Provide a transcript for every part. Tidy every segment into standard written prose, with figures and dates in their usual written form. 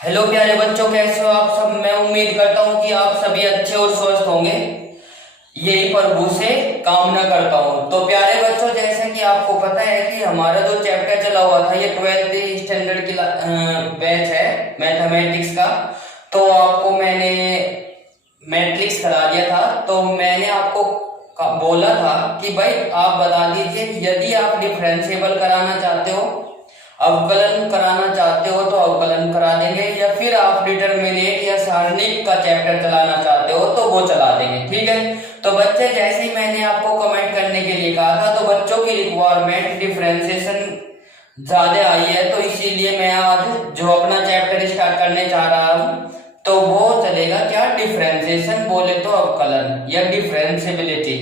Hello प्यारे बच्चों, कैसे हो आप सब। मैं उम्मीद करता हूँ कि आप सभी अच्छे और स्वस्थ होंगे, यही प्रभु से कामना करता हूँ। तो प्यारे बच्चों, जैसे कि आपको पता है कि हमारा जो चैप्टर चला हुआ था, ये 12th स्टैंडर्ड की बैच है मैथमेटिक्स का। तो आपको मैंने मैट्रिक्स करा दिया था। तो मैंने आपको बोला था कि भाई आप बता दीजिए, यदि आप डिफरेंशिएबल कराना चाहते हो, अवकलन कराना चाहते हो तो अवकलन करा देंगे, या फिर आप डिटरमिनेट या सारणिक का चैप्टर चलाना चाहते हो तो वो चला देंगे। ठीक है। तो बच्चे, जैसे ही मैंने आपको कमेंट करने के लिए कहा था, तो बच्चों की रिक्वायरमेंट डिफरेंशिएशन ज्यादा आई है, तो इसीलिए मैं आज जो अपना चैप्टर स्टार्ट करने चाह रहा हूँ, तो वो चलेगा क्या, डिफरेंशिएशन बोले तो अवकलन या डिफरेंशिएबिलिटी,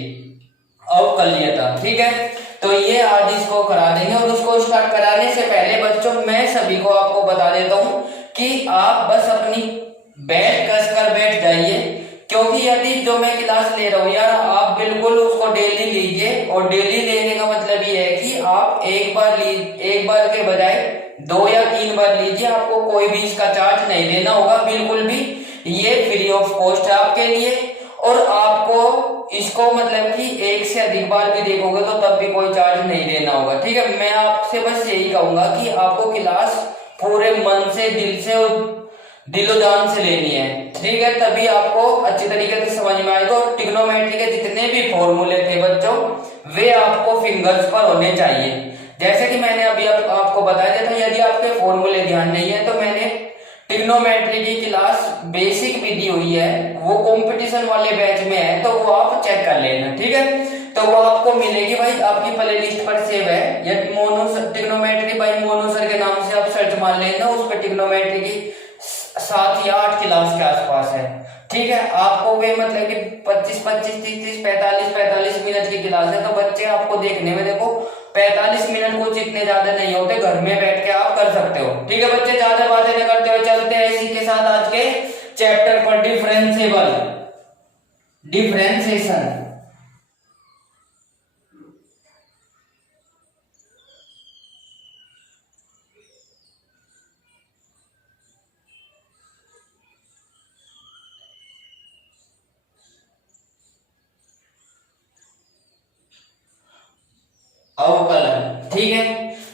अवकलनीयता। ठीक है। तो ये आज इसको करा देंगे। और उसको स्टार्ट कराने से पहले बच्चों, मैं सभी को आपको बता देता हूँ कि आप बस अपनी बैठ कस कर बैठ जाइए, क्योंकि यदि जो मैं क्लास ले रहा हूँ यार, आप बिल्कुल उसको डेली लीजिए। और डेली लेने का मतलब ये है कि आप एक बार के बजाय 2 या 3 बार लीजिए। आपको कोई भी इसका चार्ज नहीं देना होगा, बिल्कुल भी। ये फ्री ऑफ कॉस्ट है आपके लिए। और आपको इसको मतलब कि एक से अधिक बार भी देखोगे तो तब भी कोई चार्ज नहीं देना होगा। ठीक है। मैं आपसे बस यही कहूंगा कि आपको क्लास पूरे मन से, दिल से और दिलो जान से लेनी है। ठीक है। तभी आपको अच्छी तरीके से समझ में आएगा। और ट्रिग्नोमेट्री के जितने भी फॉर्मूले थे बच्चों, वे आपको फिंगर्स पर होने चाहिए। जैसे कि मैंने अभी आपको बताया था, यदि आपके फॉर्मूले ध्यान नहीं है तो मैंने ट्रिग्नोमेट्री की क्लास बेसिक भी दी हुई है, वो कंपटीशन वाले बैच में है, तो वो आप चेक कर लेना। ठीक है। तो वो आपको मिलेगी भाई, आपकी प्ले लिस्ट पर सेव है। यदि ट्रिग्नोमेट्री बाय मोनो सर के नाम से आप सर्च मार लेना, उस पर ट्रिग्नोमेट्री की 7 या 8 क्लास के आसपास है। ठीक है। आपको वे मतलब कि 25-25, 30-30, 45-45 मिनट की क्लास है। तो बच्चे आपको देखने में देखो 45 मिनट कुछ इतने ज्यादा नहीं होते, घर में बैठ के आप कर सकते हो। ठीक है बच्चे, ज्यादा बातें नहीं करते हुए चलते हैं इसी के साथ आज के चैप्टर पर, डिफरेंशिएशन। अवकलन। ठीक है।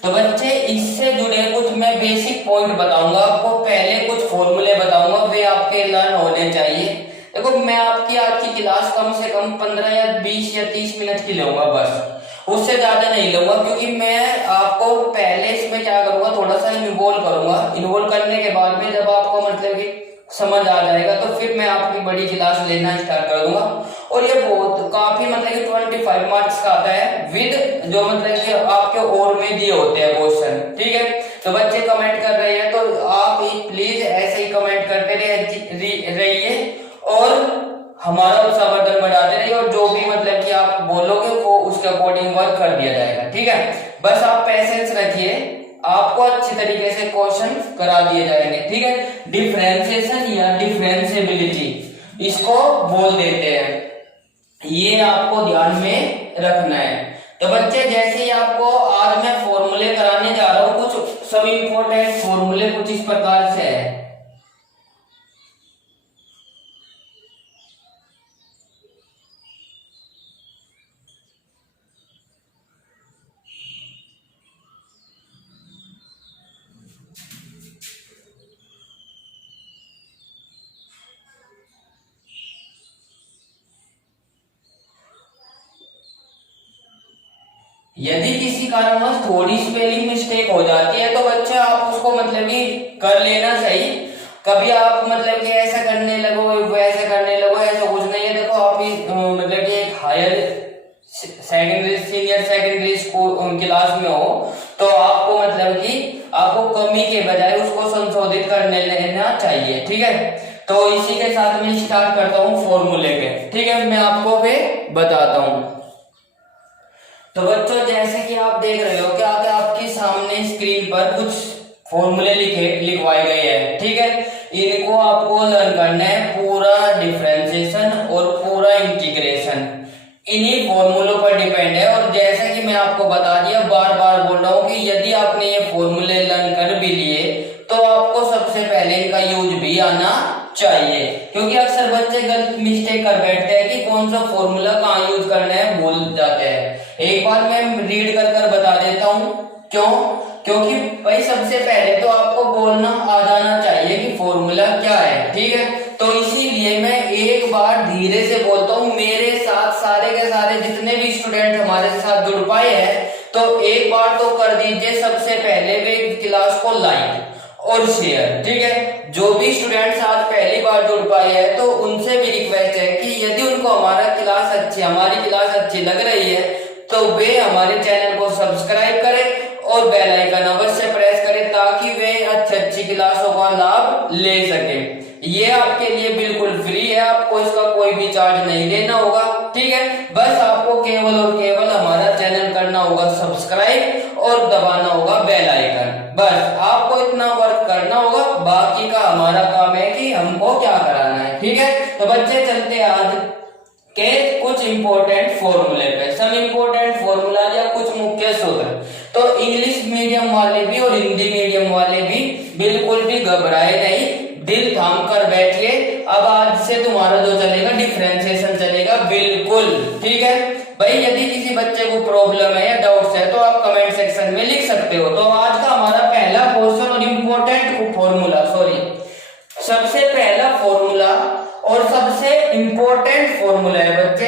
तो बच्चे, इससे जुड़े कुछ मैं बेसिक पॉइंट बताऊंगा आपको। पहले कुछ फॉर्मूले बताऊंगा, वे आपके लर्न होने चाहिए। देखो, मैं आपकी आज की क्लास कम से कम 15 या 20 या 30 मिनट की लूंगा, बस उससे ज्यादा नहीं लूंगा, क्योंकि मैं आपको पहले इसमें क्या करूंगा, थोड़ा सा इन्वॉल्व करूंगा। इन्वॉल्व करने के बाद में जब आपको मतलब कि समझ आ जाएगा, तो फिर मैं आपकी बड़ी क्लास लेना स्टार्ट कर दूंगा। और ये बहुत काफी मतलब कि 25 मार्क्स का आता है, विद जो मतलब कि आपके और में दिए होते हैं क्वेश्चन। ठीक है। तो बच्चे कमेंट कर रहे हैं, तो आप प्लीज ऐसे ही कमेंट करते रहिए और हमारा उत्साहवर्धन बढ़ाते रहिए। और जो भी मतलब कि आप बोलोगे वो उसके अकॉर्डिंग वर्क कर दिया जाएगा। ठीक है। बस आप पेशेंस रखिए, आपको अच्छी तरीके से क्वेश्चन करा दिए जाएंगे। ठीक है। डिफरेंशिएशन या डिफरेंशिएबिलिटी इसको बोल देते हैं, ये आपको ध्यान में रखना है। तो बच्चे, जैसे ही आपको आज मैं फॉर्मूले कराने जा रहा हूं, कुछ सब इंपॉर्टेंट फॉर्मूले कुछ इस प्रकार से है। यदि किसी कारणवश थोड़ी स्पेलिंग मिस्टेक हो जाती है, तो बच्चे आप उसको मतलब कि कर लेना सही। कभी आप मतलब कि ऐसा करने लगो, वैसे करने लगो, ऐसा कुछ नहीं है। देखो, आप मतलब कि एक higher secondary, senior secondary school class में हो, तो आपको मतलब कि आपको कमी के बजाय उसको संशोधित करने लेना चाहिए। ठीक है। तो इसी के साथ मैं स्टार्ट करता हूँ फॉर्मूले पे। ठीक है। मैं आपको वे बताता हूँ। तो बच्चों, जैसे कि आप देख रहे हो क्या आपके सामने स्क्रीन पर कुछ फॉर्मूले लिखवाए गए हैं। ठीक है। इनको आपको लर्न करना है, पूरा डिफरेंशिएशन और पूरा इंटीग्रेशन इन्हीं फॉर्मूलों पर डिपेंड है। और जैसे कि मैं आपको बता दिया, बार बार बोल रहा हूँ कि यदि आपने ये फॉर्मूले लर्न कर भी लिए, तो आपको सबसे पहले इनका मिस्टेक कर बैठते हैं कि कौन सा फॉर्मूला कहाँ यूज करना है भूल जाते हैं। एक बार मैं रीड कर बता देता हूँ। क्यों? क्योंकि भाई सबसे पहले तो आपको बोलना आ जाना चाहिए कि फॉर्मूला क्या है, ठीक है। तो इसीलिए मैं एक बार धीरे से बोलता हूँ, मेरे साथ सारे के सारे जितने भी स्टूडेंट हमारे साथ जुड़ पाए हैं तो एक बार तो कर दीजिए सबसे पहले वे क्लास को लाइक और शेयर, ठीक है। जो भी स्टूडेंट्स आज पहली बार जुड़ पाए हैं तो उनसे भी रिक्वेस्ट है कि यदि उनको हमारी क्लास अच्छी लग रही है तो वे हमारे चैनल को सब्सक्राइब करें और बेल आइकन अवश्य प्रेस करें ताकि वे अच्छी क्लासों का लाभ ले सके। ये आपके लिए बिल्कुल फ्री है, आपको इसका कोई भी चार्ज नहीं देना होगा, ठीक है। बस आपको केवल और केवल हमारा चैनल करना होगा सब्सक्राइब और दबाना होगा बेल आइकन। बस आपको इतना वर्क करना होगा, बाकी का हमारा काम है कि हमको क्या कराना है, ठीक है। तो बच्चे चलते आज के कुछ इंपॉर्टेंट फॉर्मूले पे, सम इंपॉर्टेंट फॉर्मूला या कुछ मुख्य सूत्र। तो इंग्लिश मीडियम वाले भी और हिंदी मीडियम वाले भी बिल्कुल भी घबराए नहीं, दिल थाम कर बैठिए। अब आज से तुम्हारा जो चलेगा डिफरेंशिएशन चलेगा, बिल्कुल ठीक है भाई। यदि किसी बच्चे को प्रॉब्लम है या डाउट्स है तो आप कमेंट सेक्शन में लिख सकते हो। तो आज का हमारा पहला क्वेश्चन और इम्पोर्टेंट फॉर्मूला, सबसे पहला फॉर्मूला और सबसे इंपॉर्टेंट फॉर्मूला है बच्चे।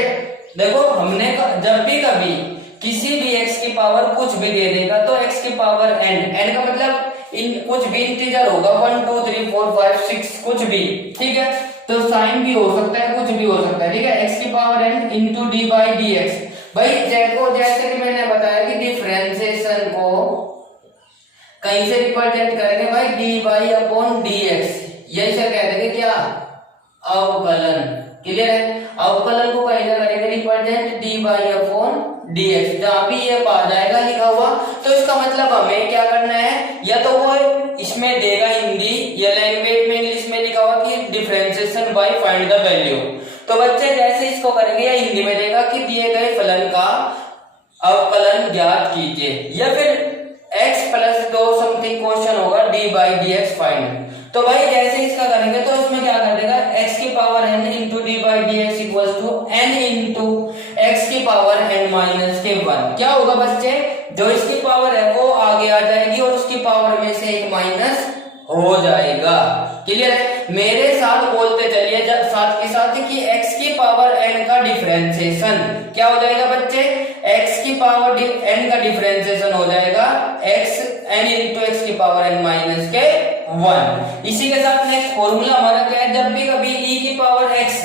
देखो हमने जब भी कभी किसी भी x की पावर कुछ भी दे देगा तो x की पावर n का मतलब कुछ भी इंटीजर होगा, 1 2 3 4 5 6 कुछ भी, ठीक है। तो साइन भी हो सकता है, कुछ भी हो सकता है, ठीक है। x की power n into d by d x. भाई जैसे कि मैंने बताया कि डिफरेंशिएशन को कहीं से रिप्रेजेंट करेंगे भाई D by upon d x, यही से कह देंगे क्या अवकलन, क्लियर है। अवकलन को कहीं ना करेंगे represent D by upon d x, जहां भी ये आ जाएगा लिखा हुआ तो इसका मतलब हमें क्या करना है, या तो वो इसमें देगा हिंदी या लैंग्वेज में इंग्लिश में लिखा हुआ कि differentiation bye find the value. तो बच्चे जैसे इसको करेंगे या हिंदी में देगा कि दिए गए फलन का अवकलन ज्ञात कीजिए, या फिर x प्लस 2 समथिंग क्वेश्चन होगा D by d x find. तो भाई जैसे इसका करेंगे तो इसमें क्या कर देगा x की power n into d by d x equal to n into x की पावर n माइनस के 1। क्या होगा बच्चे, जो इसकी पावर है वो आगे आ जाएगी और उसकी पावर में से एक माइनस हो जाएगा, क्लियर है। मेरे साथ बोलते चलिए साथ के साथ कि x की पावर n का डिफरेंशिएशन क्या हो जाएगा बच्चे, x की पावर n का डिफरेंशिएशन हो जाएगा x n इंटू एक्स की पावर n माइनस के 1। इसी के साथ नेक्स्ट फॉर्मूला हमारा क्या है, जब भी कभी e की पावर x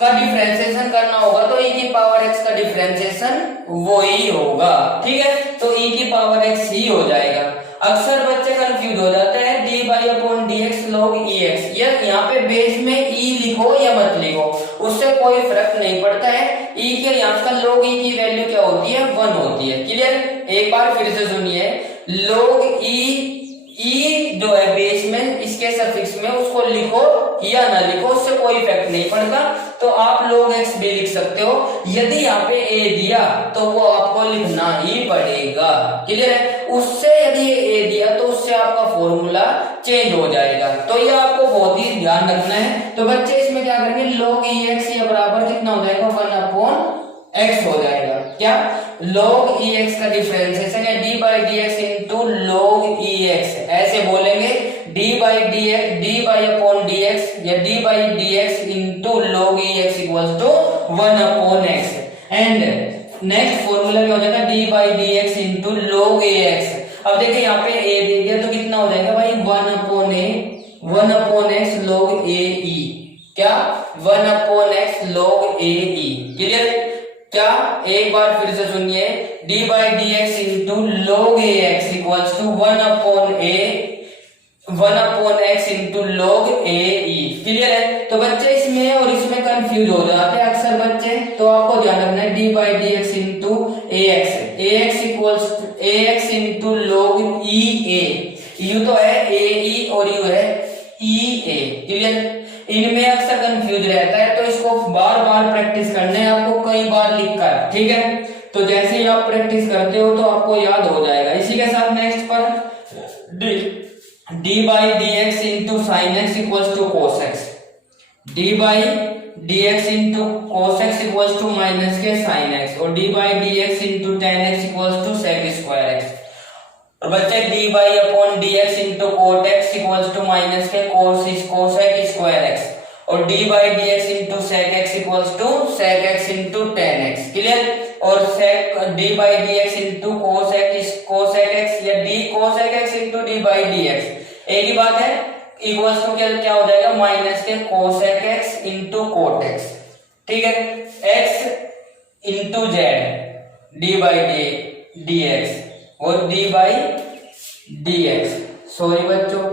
का डिफरेंशिएशन करना होगा तो e की पावर x का डिफरेंशिएशन वो ही होगा, ठीक है। तो e की पावर x ही हो जाएगा। अक्सर बच्चे कंफ्यूज हो जाते हैं D by upon d x log E x, यहाँ पे बेस में e लिखो या मत लिखो उससे कोई फर्क नहीं पड़ता है। e के यहाँ का लॉग e की वैल्यू क्या होती है, 1 होती है, क्लियर। एक बार फिर से सुनिए, लॉग ई जो है बेस में इसके सफिक्स में उसको लिखो या ना लिखो उससे कोई इफेक्ट नहीं पड़ता। तो आप log x भी लिख सकते हो, यदि यहाँ पे a दिया तो वो आपको लिखना ही पड़ेगा, क्लियर है। उससे यदि a दिया तो उससे आपका फॉर्मूला चेंज हो जाएगा, तो ये आपको बहुत ही ध्यान रखना है। तो बच्चे इसमें क्या करेंगे, log ex या बराबर कितना हो जाएगा, 1 अपॉन x हो जाएगा। क्या log ex का डिफरेंशिएशन या d by d x into log ex, ऐसे बोलेंगे d by upon d x या d by d x into log ex equals to 1 upon x। And next formula क्या हो जाएगा, d by d x into log ax। अब देखिए यहाँ पे a दे दिया तो कितना हो जाएगा भाई 1 अपॉन x log ae, क्या 1 upon x log ae, clear. क्या एक बार फिर से सुनिए, d by d x into log ax equals to 1 upon x into log ae, clear है। तो बच्चे इसमें और इसमें कंफ्यूज हो जाते हैं अक्सर बच्चे, तो आपको ध्यान रखना है d by d x into ax equals ax into log ea, u तो है ae और u है ea, क्लियर। इनमें अक्सर कंफ्यूज रहता है तो इसको बार बार प्रैक्टिस करना है आपको, कई बार लिखकर, ठीक है। तो जैसे ही आप प्रैक्टिस करते हो तो आपको याद हो जाएगा। इसी के साथ नेक्स्ट पर d by d x into sine x equals to cos x, d by dx into cos x equals to minus के sin x और d by dx into tan x equals to sec square x और बच्चे d by upon dx into cot x equals to minus के cos x square x और d by dx into sec x equals to sec x into tan x। Clear? और sec d by dx into cos x या d cos x into d by dx एक ही बात है, equals to क्या हो जाएगा minus के cos x into cot x। ठीक है, x into z d by dx और d बाई dx। सॉरी बच्चों,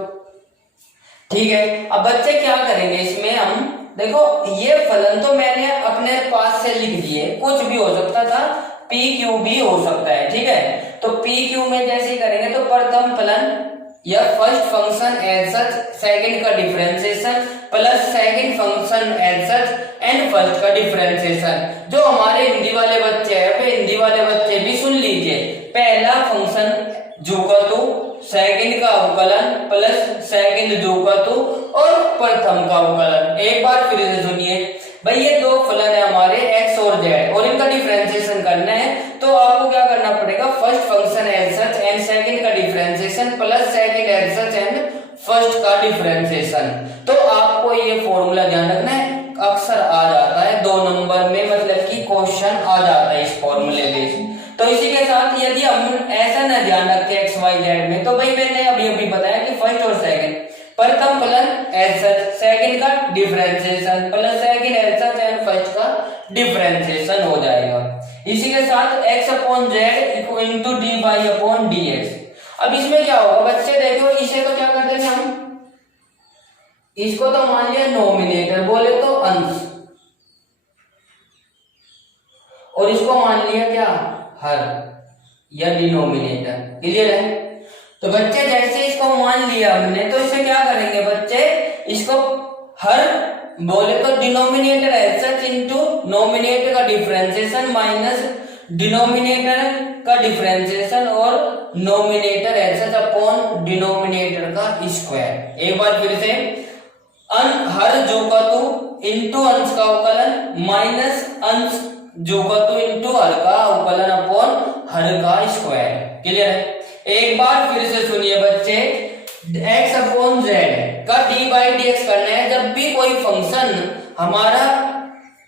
ठीक है। अब बच्चे क्या करेंगे इसमें, हम देखो ये फलन तो मैंने अपने पास से लिख दिए, कुछ भी हो सकता था, पी क्यू भी हो सकता है। ठीक है, तो पी क्यू में जैसे करेंगे तो प्रथम फलन या first function as such, second का differentiation plus second function as such and first का डिफरेंशिएशन। जो हमारे हिंदी वाले बच्चे हैं, वे हिंदी वाले बच्चे भी सुन लीजिए, पहला फंक्शन जुगतु, सेकंड का अवकलन प्लस सेकंड जुगतु और प्रथम का अवकलन। एक बार फिर से सुनिए भाई, ये दो फलन है हमारे x और z और इनका डिफरेंशिएशन करना है, तो आपको क्या करना पड़ेगा, first function as such and second का differentiation plus second as such and first का डिफरेंशिएशन। तो आपको ये फॉर्मूला ध्यान रखना है, अक्सर आ जाता है 2 नंबर में, मतलब कि क्वेश्चन आ जाता है इस फॉर्मूले से। तो इसी के साथ यदि हम ऐसा ना ध्यान रखें x y z में, तो भाई मैंने अभी बताया कि फर्स्ट और सेकंड, प्रथम फलन एज सच, सेकंड का differentiation plus second as such and first का डिफरेंशिएशन हो जाएगा। इसी के साथ x upon z into d by upon dx। अब इसमें क्या होगा बच्चे, देखो इसे तो क्या कर देंगे हम, इसको तो मान लिया नोमिनेटर, बोले तो अंश, और इसको मान लिया क्या, हर या डिनोमिनेटर। क्लियर है? तो बच्चे जैसे इसको मान लिया हमने, तो इसे क्या करेंगे बच्चे, इसको हर बोले तो denominator as such into numerator का डिफरेंशिएशन माइनस डिनोमिनेटर का डिफरेंशिएशन और numerator as such upon denominator का स्क्वायर। एक बार फिर से, हर जुगतु इंटू अंश का अवकलन माइनस अंश जुगतु इंटू हर का अवकलन अपॉन हर का स्क्वायर। क्लियर है? एक बार फिर से सुनिए बच्चे, x अपॉन z का d बाई dx करना है। जब भी कोई फंक्शन हमारा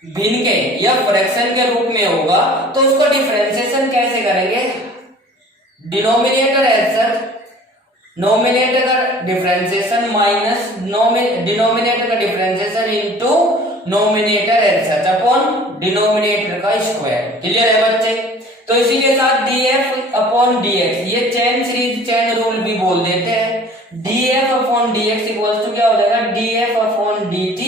भिन्न के या फ्रैक्शन के रूप में होगा तो उसका डिफरेंशिएशन कैसे करेंगे, डिनोमिनेटर एज सच, नोमिनेटर का डिफरेंशिएशन माइनस डिनोमिनेटर का differentiation into numerator as such upon denominator का स्क्वायर। क्लियर है बच्चे? तो इसी के साथ df अपॉन dx, ये चेन सीरीज, चेन रूल भी बोल देते हैं। df upon dx equals to क्या हो जाएगा, df upon dt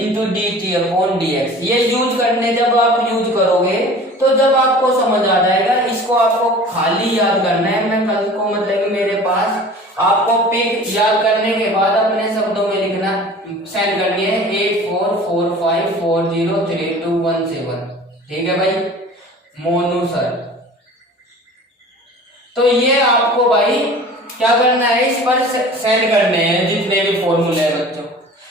into dt upon dx। ये यूज करने, जब आप यूज करोगे तो जब आपको समझ आ जाएगा, इसको आपको खाली याद करना है। मैं कल को मतलब मेरे पास आपको पिक याद करने के बाद अपने शब्दों में लिखना, सेंड करनी है 8445403217। ठीक है भाई, मोनू सर। तो ये आपको भाई क्या करना है, इस पर सेंड करने हैं जितने भी फॉर्मूले हैं बच्चों।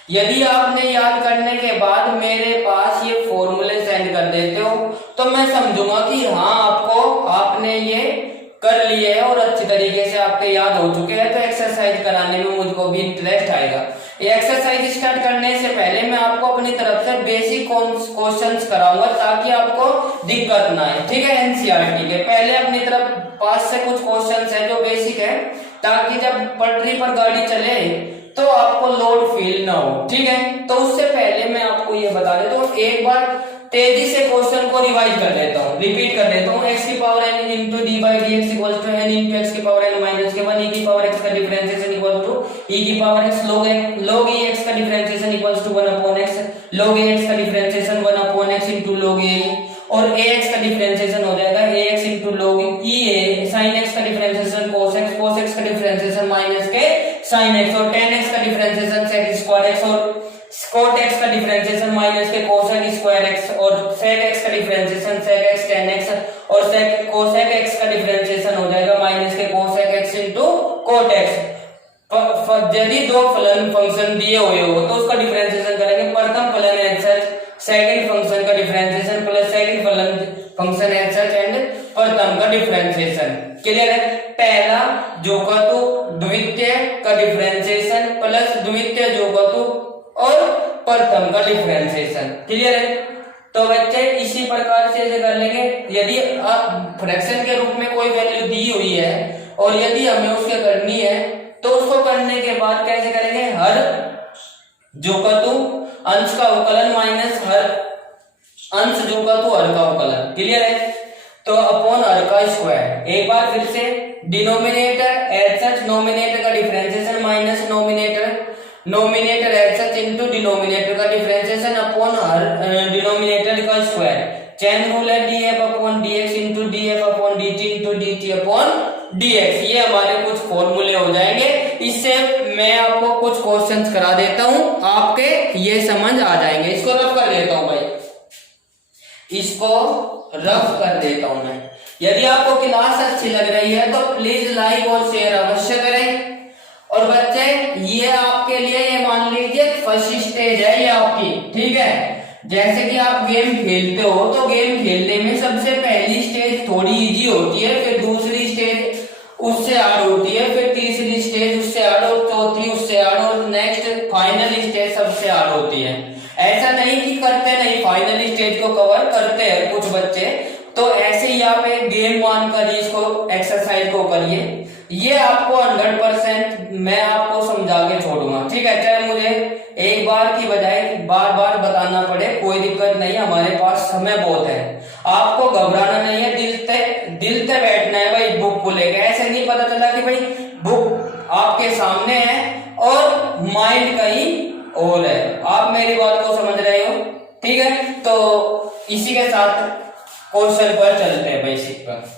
यदि आपने याद करने के बाद मेरे पास ये फॉर्मूले सेंड कर देते हो तो मैं समझूंगा कि हाँ आपने ये कर लिए है और अच्छी तरीके से आपके याद हो चुके हैं, तो एक्सरसाइज कराने में मुझको भी इंटरेस्ट आएगा। ये एक्सरसाइज स्टार्ट करने से पहले मैं आपको अपनी तरफ से बेसिक क्वेश्चंस कराऊंगा ताकि आपको दिक्कत ना आए। ठीक है, एनसीईआरटी के पहले अपनी तरफ पास से कुछ क्वेश्चंस है जो बेसिक है, ताकि जब पटरी पर गाड़ी चले तो आपको लोड फील ना हो। ठीक है, तो उससे पहले मैं आपको ये बता देता हूँ, एक बार तेजी से क्वेश्चन को रिवाइज कर लेता हूँ, रिपीट कर देता हूँ। x की power n into d by d x equal to n into x की पावर n माइनस के 1 e की पावर x का डिफरेंशिएशन इक्वल टू e की power x log e x का differentiation equal to 1 upon x log a x का differentiation 1 upon x into log a और ax का differentiation हो जाएगा ax into log e a sin x का differentiation cos x का differentiation minus के sin x और tan x का डिफरेंशिएशन sec स्क्वायर x और cot x का डिफरेंशिएशन माइनस के cosec स्क्वायर x और sec x का differentiation sec x tan x और cosec x का डिफरेंशिएशन हो जाएगा माइनस के cosec x into cot x। यदि दो फलन फंक्शन दिए हुए हो तो उसका डिफरेंशिएशन करेंगे। प्रथम फलन है सेकंड फंक्शन का differentiation plus second function as such and प्रथम का डिफरेंशिएशन। क्लियर है? पहला जोगतु द्वितीय का डिफरेंशिएशन प्लस द्वितीय जोगतु और प्रथम का डिफरेंशिएशन। क्लियर है? तो बच्चे इसी प्रकार से कर लेंगे। यदि फ्रैक्शन के रूप में कोई वैल्यू दी हुई है और यदि हमें उसके करनी है तो उसको करने के बाद कैसे करेंगे, हर जोगतु अंश का अवकलन माइनस हर अंश जोगतु हर का अवकलन। क्लियर है? तो अपॉन हर का स्क्वायर। एक बार फिर से डिनोमिनेटर एज सच नोमिनेटर का differentiation minus numerator as such into denominator का डिफरेंशिएशन अपॉन हर डिनोमिनेटर का स्क्वायर। चेन रूल है df upon dx into df upon dt into dt upon dx। ये हमारे कुछ फॉर्मूले हो जाएंगे। इससे मैं आपको कुछ क्वेश्चंस करा देता हूं, आपके ये समझ आ जाएंगे। इसको रफ कर देता हूं भाई, इसको रफ कर देता हूं मैं। यदि आपको क्लास अच्छी लग रही है तो प्लीज लाइक और शेयर अवश्य करें। और बच्चे ये आपके लिए, ये मान लीजिए फर्स्ट स्टेज है ये आपकी, ठीक है। जैसे कि आप गेम खेलते हो तो गेम खेलने में सबसे पहली स्टेज थोड़ी इजी होती है, फिर दूसरी स्टेज उससे हार्ड होती है, फिर तीसरी स्टेज उससे हार्ड और चौथी उससे हार्ड और नेक्स्ट फाइनल स्टेज सबसे हार्ड होती है। ऐसा नहीं कि करते नहीं, फाइनल स्टेज को कवर करते हैं कुछ बच्चे। तो ऐसे ही आप एक गेम मानकर इसको एक्सरसाइज को करिए। ये आपको 100% मैं आपको समझा के छोड़ूंगा, ठीक है। चाहे मुझे एक बार की बजाय बार बार बताना पड़े, कोई दिक्कत नहीं, हमारे पास समय बहुत है। आपको घबराना नहीं है, दिल से बैठना है भाई बुक को लेकर। ऐसे नहीं पता चला कि भाई बुक आपके सामने है और माइंड कहीं और है। आप मेरी बात को समझ रहे हो, ठीक है। तो इसी के साथ क्वेश्चन पर चलते हैं बेसिक पर।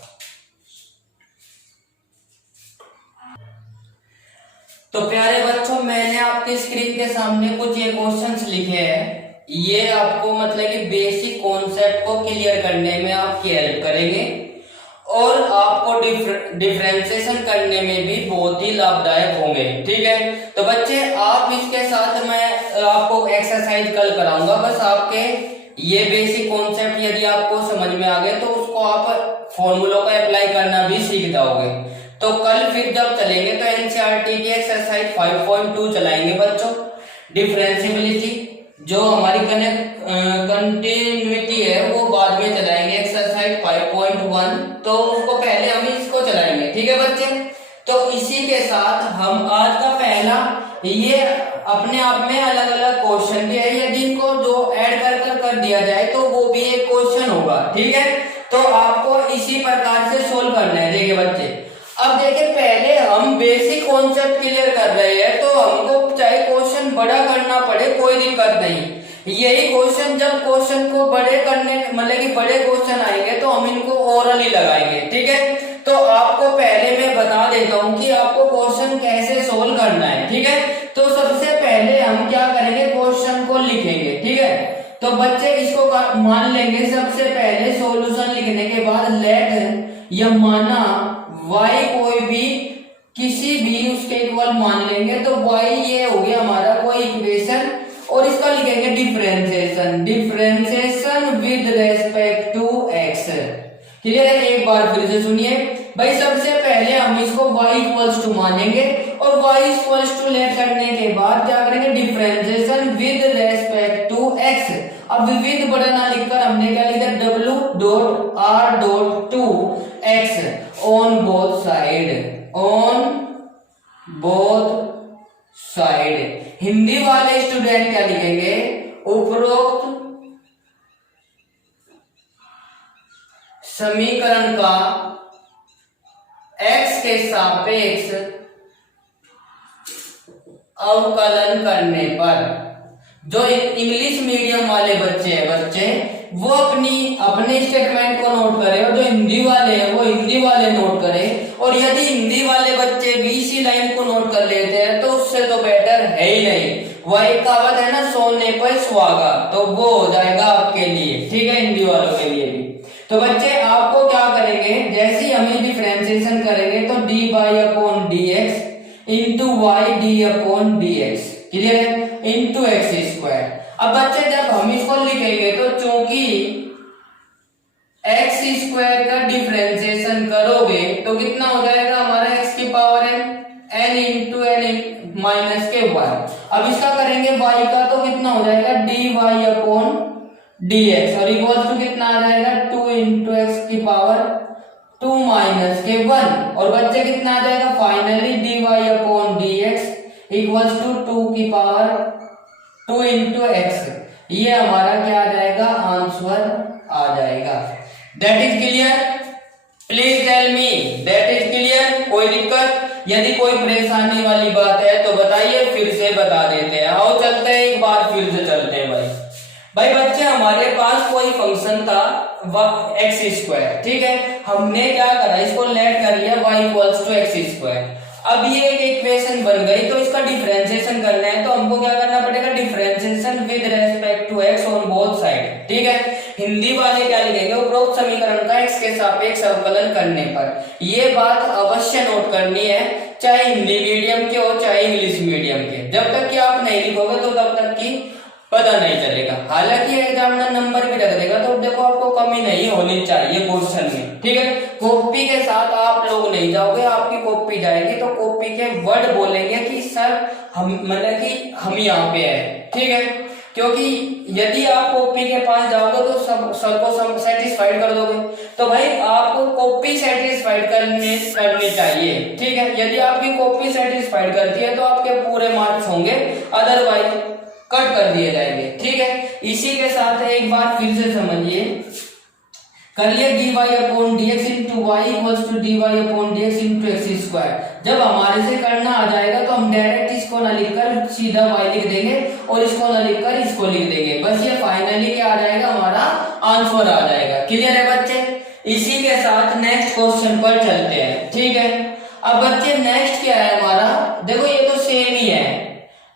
तो प्यारे बच्चों, मैंने आपकी स्क्रीन के सामने कुछ ये क्वेश्चंस लिखे हैं। ये आपको मतलब कि बेसिक कॉन्सेप्ट को क्लियर करने में आपकी हेल्प करेंगे और आपको डिफरेंशिएशन करने में भी बहुत ही लाभदायक होंगे, ठीक है। तो बच्चे आप इसके साथ मैं आपको एक्सरसाइज कल कराऊंगा। बस आपके ये बेसिक कॉन्सेप्ट यदि आपको समझ में आ गए तो उसको आप फॉर्मूलों का अप्लाई करना भी सीख जाओगे। तो कल फिर जब चलेंगे तो एनसीईआरटी की एक्सरसाइज 5.2 चलाएंगे बच्चों। डिफरेंशिएबिलिटी जो हमारी कंटिन्यूटी है वो बाद में चलाएंगे, एक्सरसाइज 5.1। तो उसको पहले हम इसको चलाएंगे, ठीक है बच्चे। तो इसी के साथ हम आज का पहला, ये अपने आप में अलग अलग क्वेश्चन भी है, यदि इनको जो ऐड कर दिया जाए तो वो भी एक क्वेश्चन होगा, ठीक है। तो आपको इसी प्रकार से सोल्व करना है। देखिए बच्चे, अब देखिए पहले हम बेसिक कॉन्सेप्ट क्लियर कर रहे हैं, तो हमको चाहे क्वेश्चन बड़ा करना पड़े कोई दिक्कत नहीं। यही क्वेश्चन जब क्वेश्चन को बड़े करने मतलब कि बड़े क्वेश्चन आएंगे तो हम इनको ओरली लगाएंगे, ठीक है। तो आपको पहले मैं बता देता हूं कि आपको क्वेश्चन कैसे सोल्व करना है, ठीक है। तो सबसे पहले हम क्या करेंगे, क्वेश्चन को लिखेंगे, ठीक है। तो बच्चे इसको मान लेंगे, सबसे पहले सॉल्यूशन लिखने के बाद लेट या माना y कोई भी किसी भी उसके इक्वल मान लेंगे। तो y ये हो गया हमारा कोई इक्वेशन और इसका लिखेंगे differentiation with respect to x। Clear है? एक बार फिर से सुनिए भाई, सबसे पहले हम इसको y इक्वल्स टू मानेंगे और y इक्वल्स टू लेट करने के बाद क्या करेंगे, differentiation with respect to x। अब विद बड़ा ना लिखकर हमने क्या लिखा, w dot r dot to x on both side. Hindi वाले स्टूडेंट क्या लिखेंगे, उपरोक्त समीकरण का x के सापेक्ष अवकलन करने पर। जो इंग्लिश मीडियम वाले बच्चे हैं वो अपने स्टेटमेंट को नोट करें और जो हिंदी वाले हैं वो हिंदी वाले नोट करें। और यदि हिंदी वाले बच्चे भी इसी लाइन को नोट कर लेते हैं तो उससे तो बेटर है ही नहीं। वही कहावत है ना, सोने पर सुहागा, तो वो हो जाएगा आपके लिए, ठीक है, हिंदी वालों के लिए भी। तो बच्चे आपको क्या करेंगे, जैसे ही हम डिफरेंशिएशन करेंगे तो dy upon dx into y d upon dx, clear है, इंटू एक्स स्क्वायर। अब बच्चे जब हम इसको लिखेंगे तो चूंकि एक्स स्क्वायर का डिफरेंशिएशन करोगे तो कितना हो जाएगा हमारा एक्स की power n into n minus के वन। अब इसका करेंगे y का तो कितना हो जाएगा dy अपॉन dx और इक्वल टू कितना आ जाएगा 2 इंटू एक्स की पावर 2 माइनस के 1 और बच्चे कितना आ जाएगा finally dy upon dx equal to 2 की पावर 2 इंटू एक्स। ये हमारा क्या आ जाएगा आंसर आ जाएगा। That is clear? Please tell me that is clear. कोई दिक्कत? यदि कोई परेशानी वाली बात है तो बताइए, फिर से बता देते हैं। आओ चलते हैं एक बार फिर से चलते हैं भाई बच्चे हमारे पास कोई फंक्शन था एक्स स्क्वायर, ठीक है। हमने क्या करा इसको लेट कर लिया y equals to x square. अब ये एक इक्वेशन बन गई तो इसका डिफरेंशिएशन करना है तो हमको क्या करना पड़ेगा differentiation with respect to x on both side, ठीक है। हिंदी वाले क्या लिखेंगे उपरोक्त समीकरण का x के सापेक्ष अवकलन करने पर। ये बात अवश्य नोट करनी है, चाहे हिंदी मीडियम के हो चाहे इंग्लिश मीडियम के। जब तक कि आप नहीं लिखोगे तो तब तक की पता नहीं चलेगा। हालांकि एग्जामिनर नंबर भी रख देगा तो देखो आपको कमी नहीं होनी चाहिए क्वेश्चन में, ठीक है। कॉपी के साथ आप लोग नहीं जाओगे, आपकी कॉपी जाएगी तो कॉपी के वर्ड बोलेंगे कि सर हम मतलब कि हम यहाँ पे है, ठीक है। क्योंकि यदि आप कॉपी के पास जाओगे तो सबको सेटिस्फाइड कर दोगे, तो भाई आपको कॉपी सेटिस्फाइड करनी चाहिए, ठीक है। यदि आपकी कॉपी सेटिस्फाइड करती है तो आपके पूरे मार्क्स होंगे, अदरवाइज कट कर दिए जाएंगे, ठीक है। इसी के साथ एक बार फिर से समझिए, करिए dy upon dx into y equals to dy upon dx into x square. जब हमारे से करना आ जाएगा तो हम डायरेक्ट इसको ना लिखकर सीधा y लिख देंगे और इसको ना लिखकर इसको लिख देंगे, बस ये फाइनली क्या आ जाएगा हमारा आंसर आ जाएगा। क्लियर है बच्चे? इसी के साथ नेक्स्ट क्वेश्चन पर चलते हैं, ठीक है। अब बच्चे नेक्स्ट क्या है हमारा, देखो ये तो सेम ही है,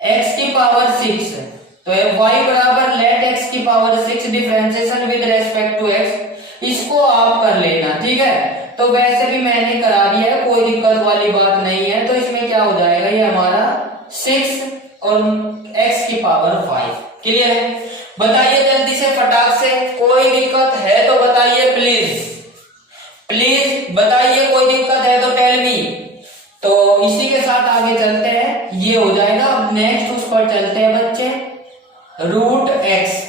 x की पावर 6 तो y बराबर लेट x की power 6 differentiation with respect to x, इसको आप कर लेना, ठीक है। तो वैसे भी मैंने करा दिया है, कोई दिक्कत वाली बात नहीं है। तो इसमें क्या हो जाएगा ये हमारा 6 और x की पावर 5। क्लियर है? बताइए जल्दी से फटाक से, कोई दिक्कत है तो बताइए प्लीज, प्लीज बताइए, कोई दिक्कत है तो टेल मी। तो इसी के साथ आगे चलते हैं, ये हो जाएगा। अब नेक्स्ट उस पर चलते हैं बच्चे, रूट एक्स।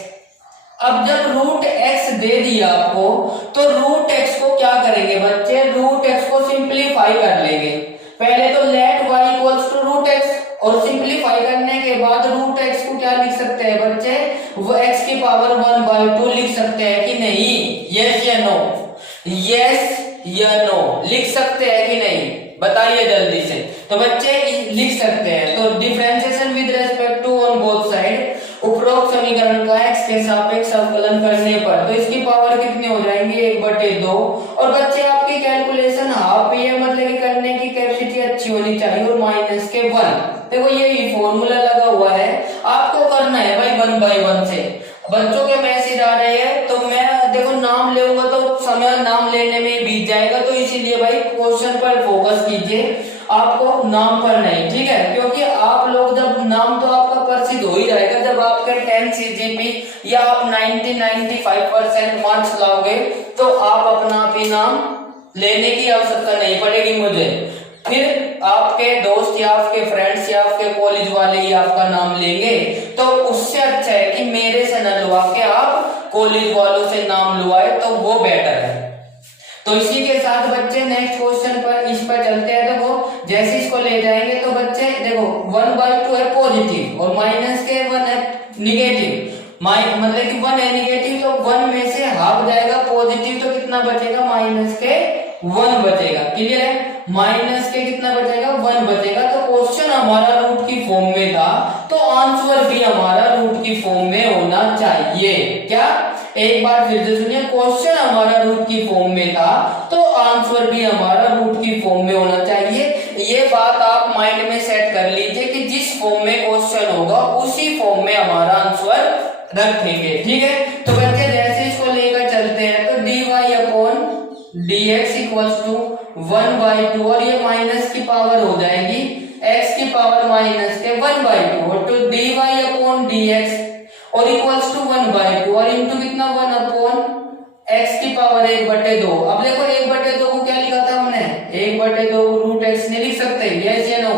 अब जब रूट एक्स दे दिया आपको तो रूट एक्स को क्या करेंगे बच्चे, रूट एक्स को सिंप्लीफाई कर लेंगे। पहले तो let y equals to root x और सिंप्लीफाई करने के बाद रूट एक्स को क्या लिख सकते हैं बच्चे, वो x की पावर 1/2 लिख सकते हैं कि नहीं? यस या नो? यस या नो लिख सकते हैं कि नहीं? बताइए जल्दी से। तो बच्चे लिख सकते हैं। तो differentiation with respect to on both side, उपरोक्त समीकरण का x के सापेक्ष अवकलन करने पर तो इसकी पावर कितनी हो जाएंगी 1/2। और बच्चे आपकी कैलकुलेशन हाफ ही है, मतलब कि करने की कैपेसिटी अच्छी होनी चाहिए, और माइनस के 1। देखो ये फॉर्मूला लगा हुआ है, आपको करना है भाई 1/1 से। बच्चों के मैसेज आ रहे हैं तो मैं देखो नाम लेऊंगा तो समय नाम लेने में बीत जाएगा, तो इसीलिए भाई क्वेश्चन पर फोकस कीजिए, आपको नाम पर नहीं, ठीक है। क्योंकि आप लोग जब नाम तो आपका प्रसिद्ध हो ही जाएगा जब आपके 10 CGP या आप 90-95% मार्क्स लाओगे तो आप अपना भी नाम लेने की आवश्यकता नहीं पड़ेगी मुझे, फिर आपके दोस्त या आपके फ्रेंड्स या आपके कॉलेज वाले ही आपका नाम लेंगे। तो उससे अच्छा है कि मेरे से न लुआ के आप कॉलेज वालों से नाम लुआए तो वो बेटर है। तो इसी के साथ बच्चे नेक्स्ट क्वेश्चन पर इस पर चलते हैं। देखो जैसे इसको ले जाएंगे तो बच्चे देखो 1/2 है पॉजिटिव और माइनस के 1 है निगेटिव, मतलब कि 1 है निगेटिव तो 1 में से हाफ जाएगा पॉजिटिव, तो कितना बचेगा माइनस के 1 बचेगा। क्लियर है? माइनस के कितना बचेगा 1 बचेगा। तो क्वेश्चन हमारा रूट की फॉर्म में था तो आंसर भी हमारा रूट की फॉर्म में होना चाहिए। क्या? एक बार फिर से सुनिए, क्वेश्चन हमारा रूट की फॉर्म में था तो आंसर भी हमारा रूट की फॉर्म में होना चाहिए। ये बात आप माइंड में सेट कर लीजिए कि जिस फॉर्म में क्वेश्चन होगा उसी फॉर्म में हमारा आंसर रखेंगे, ठीक है। तो बच्चे जैसे इसको लेकर चलते हैं तो dy upon dx equals to 1/2 और ये माइनस की पावर हो जाएगी x की पावर माइनस के 1/2 और तो dy अपॉन dx और इक्वल्स टू 1/2 और इंटू कितना 1/x की पावर 1/2। अब देखो 1/2 को क्या लिखा था हमने, 1/2 को रूट x नहीं लिख सकते, यस या नो,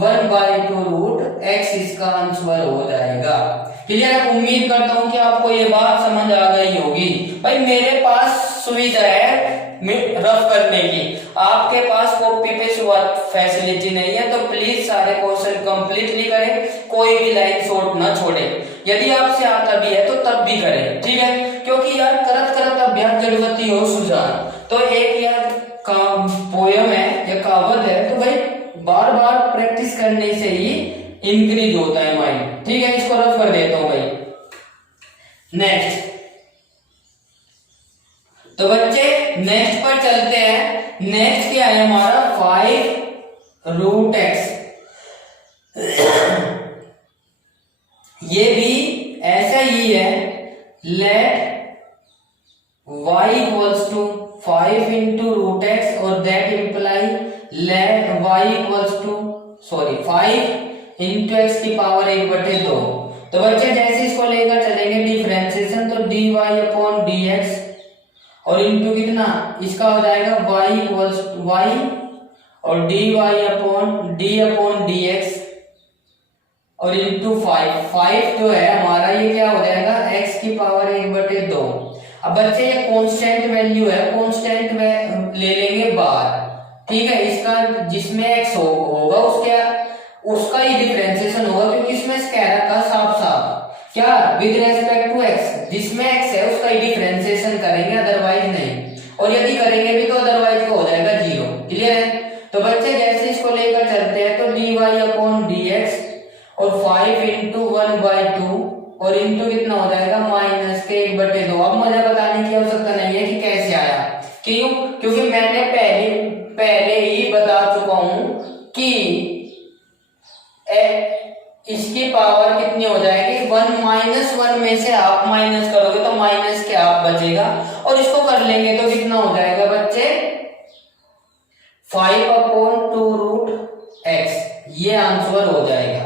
1/2 रूट x इसका आंसर हो जाएगा। क्लियर है? उम्मीद करता हूं कि आपको ये बात समझ आ गई होगी। भाई मेरे पास सुविधा है रफ करने की, आपके पास कॉपी पे फैसिलिटी नहीं है, तो प्लीज सारे क्वेश्चन कंप्लीटली करें, कोई भी लाइन शॉर्ट ना छोड़े। यदि आपसे आता भी है तो तब भी करें, ठीक है? क्योंकि यार करत करत अभ्यास जड़वती हो सुजान। तो एक यार का पोयम है या कहावत है, तो भाई बार बार प्रैक्टिस करने से ही इंक्रीज होता है माइंड, ठीक है? इसको रफ कर देता हूं भाई। नेक्स्ट, तो बच्चे नेक्स्ट पर चलते हैं। नेक्स्ट क्या है हमारा, 5 रूट x। ये भी ऐसा ही है, let y equals to 5 into root x और that implies let y equals to 5 into x की पावर 1/2। तो बच्चे जैसे इसको लेकर चलेंगे डिफरेंशिएशन, तो dy अपॉन dx और इंटू कितना इसका हो जाएगा y इक्वल्स टू y और dy अपॉन dx और इंटू 5 जो है हमारा ये क्या हो जाएगा x की पावर 1/2। अब बच्चे ये कांस्टेंट वैल्यू है, कांस्टेंट ले लेंगे बार, ठीक है? इसका जिसमें x होगा उसका ही डिफरेंशिएशन होगा, क्योंकि इसमें कह रखा साफ साफ क्या विद रेस्पेक्ट टू x, जिसमें x है उसका ही डिफरेंशिएशन करेंगे, अदरवाइज नहीं। और यदि करेंगे भी तो अदरवाइज का हो जाएगा 0। क्लियर है? तो बच्चे जैसे इसको लेकर चलते हैं, तो dy अपॉन dx और 5 इंटू 1/2 और इंटू कितना हो जाएगा माइनस के 1/2। अब मुझे बताने की आवश्यकता नहीं है कि कैसे आया, क्यों? क्योंकि मैंने पहले ही बता चुका हूं कि इसकी पावर कितनी हो जाएगी, 1 में से आप माइनस करोगे तो माइनस के आप बचेगा, और इसको कर लेंगे तो कितना हो जाएगा बच्चे 5/2 रूट x, ये आंसर हो जाएगा।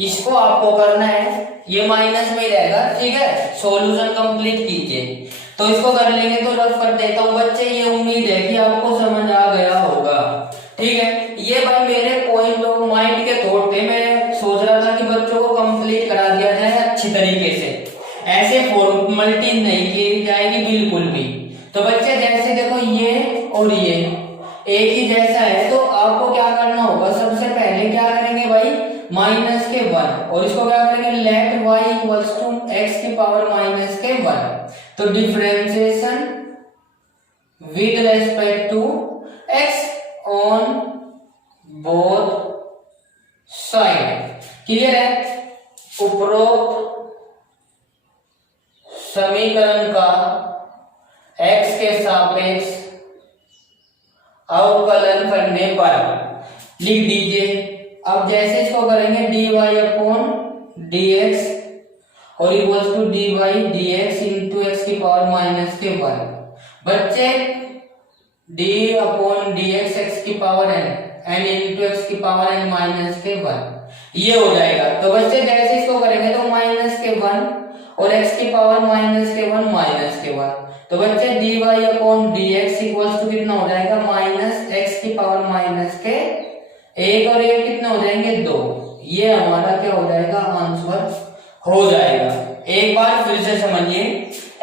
इसको आपको करना है, ये माइनस में ही रहेगा, ठीक है? सॉल्यूशन कंप्लीट कीजिए। तो इसको कर लेंगे, तो रफ कर देता हूं बच्चे। ये उम्मीद है कि आपको समझ आ गया होगा, ठीक है? ये भाई मेरे पॉइंट ऑफ माइंड के थॉट थे, मैं सोच रहा था कि बच्चों को कंप्लीट करा दिया जाए अच्छी तरीके से, ऐसे फॉर्मेलिटी नहीं की जाएगी बिल्कुल भी। तो बच्चे जैसे देखो ये और ये एक ही जैसा है, तो आपको क्या करना होगा, सबसे पहले क्या करेंगे भाई, माइनस के 1 और इसको क्या करेंगे, let y equals to x की पावर माइनस के 1। तो differentiation with respect to x on both side. Clear है? उपरोक्त समीकरण का x के सापेक्ष अवकलन करने पर लिख दीजिए। अब जैसे इसको करेंगे dy अपॉन dx और equals to dy dx into x की पावर माइनस के 1। बच्चे d अपॉन dx एक्स की पावर n इंटू एक्स की पावर n माइनस के 1, ये हो जाएगा। तो बच्चे जैसे इसको करेंगे तो माइनस के 1 और x की पावर माइनस के 1 माइनस के 1। तो बच्चे dy upon dx equals to कितना हो जाएगा, माइनस x की पावर माइनस के 1 और 1 कितना हो जाएंगे 2। ये हमारा क्या हो जाएगा, आंसर हो जाएगा। एक बार फिर से समझिए,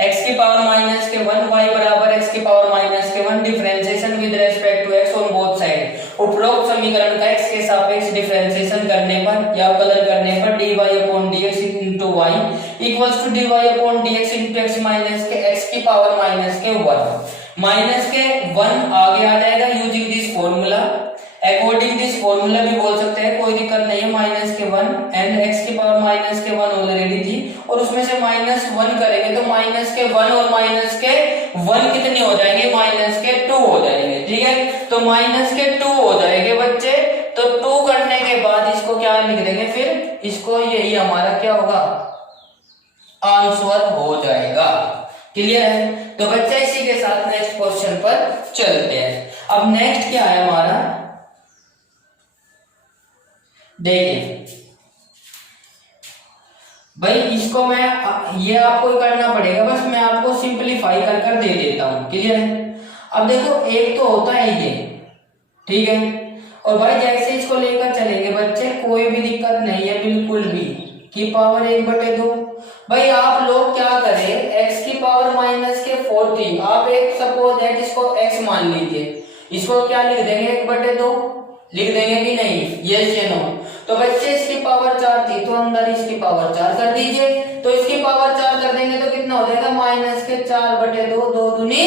x की पावर माइनस के 1 y बराबर x की पावर माइनस के 1 differentiation with respect to x on both side. उपरोक्त समीकरण का x के सापेक्ष डिफरेंशिएशन करने पर या अवकलन करने पर dy upon dx into y equals to dy upon dx into x minus के x की पावर माइनस के 1। माइनस के 1 आगे आ जाएगा using this formula, according this formula भी बोल सकते हैं, कोई दिक्कत नहीं है। माइनस के 1 एंड x की पावर माइनस के 1 ऑलरेडी थी और उसमें से माइनस 1 करेंगे तो माइनस के 1 और माइनस के 1 कितने हो जाएंगे, माइनस के 2 हो जाएंगे, ठीक है? तो माइनस के 2 हो जाएंगे बच्चे। तो 2 करने के बाद इसको क्या लिख देंगे, फिर इसको यही हमारा क्या होगा, आंसर हो जाएगा। क्लियर है? तो बच्चे इसी के साथ नेक्स्ट क्वेश्चन पर चलते हैं। अब नेक्स्ट क्या है हमारा, देखिए भाई इसको मैं ये आपको करना पड़ेगा, बस मैं आपको सिंपलीफाई कर कर दे देता हूँ। क्लियर है? अब देखो एक तो होता है ये, ठीक है, और भाई जैसे इसको लेकर चलेंगे बच्चे कोई भी दिक्कत नहीं है बिल्कुल भी, की पावर 1/2। भाई आप लोग क्या करें, x की पावर माइनस के 4 थी, आप एक सपोज है इसको x मान लीजिए, इसको क्या लिख देंगे 1/2 लिख देंगे कि नहीं, यस या नो। तो बच्चे इसकी पावर 4 थी तो अंदर इसकी पावर 4 कर दीजिए, तो इसकी पावर 4 कर देंगे तो कितना हो जाएगा माइनस के 4/2, 2 दूनी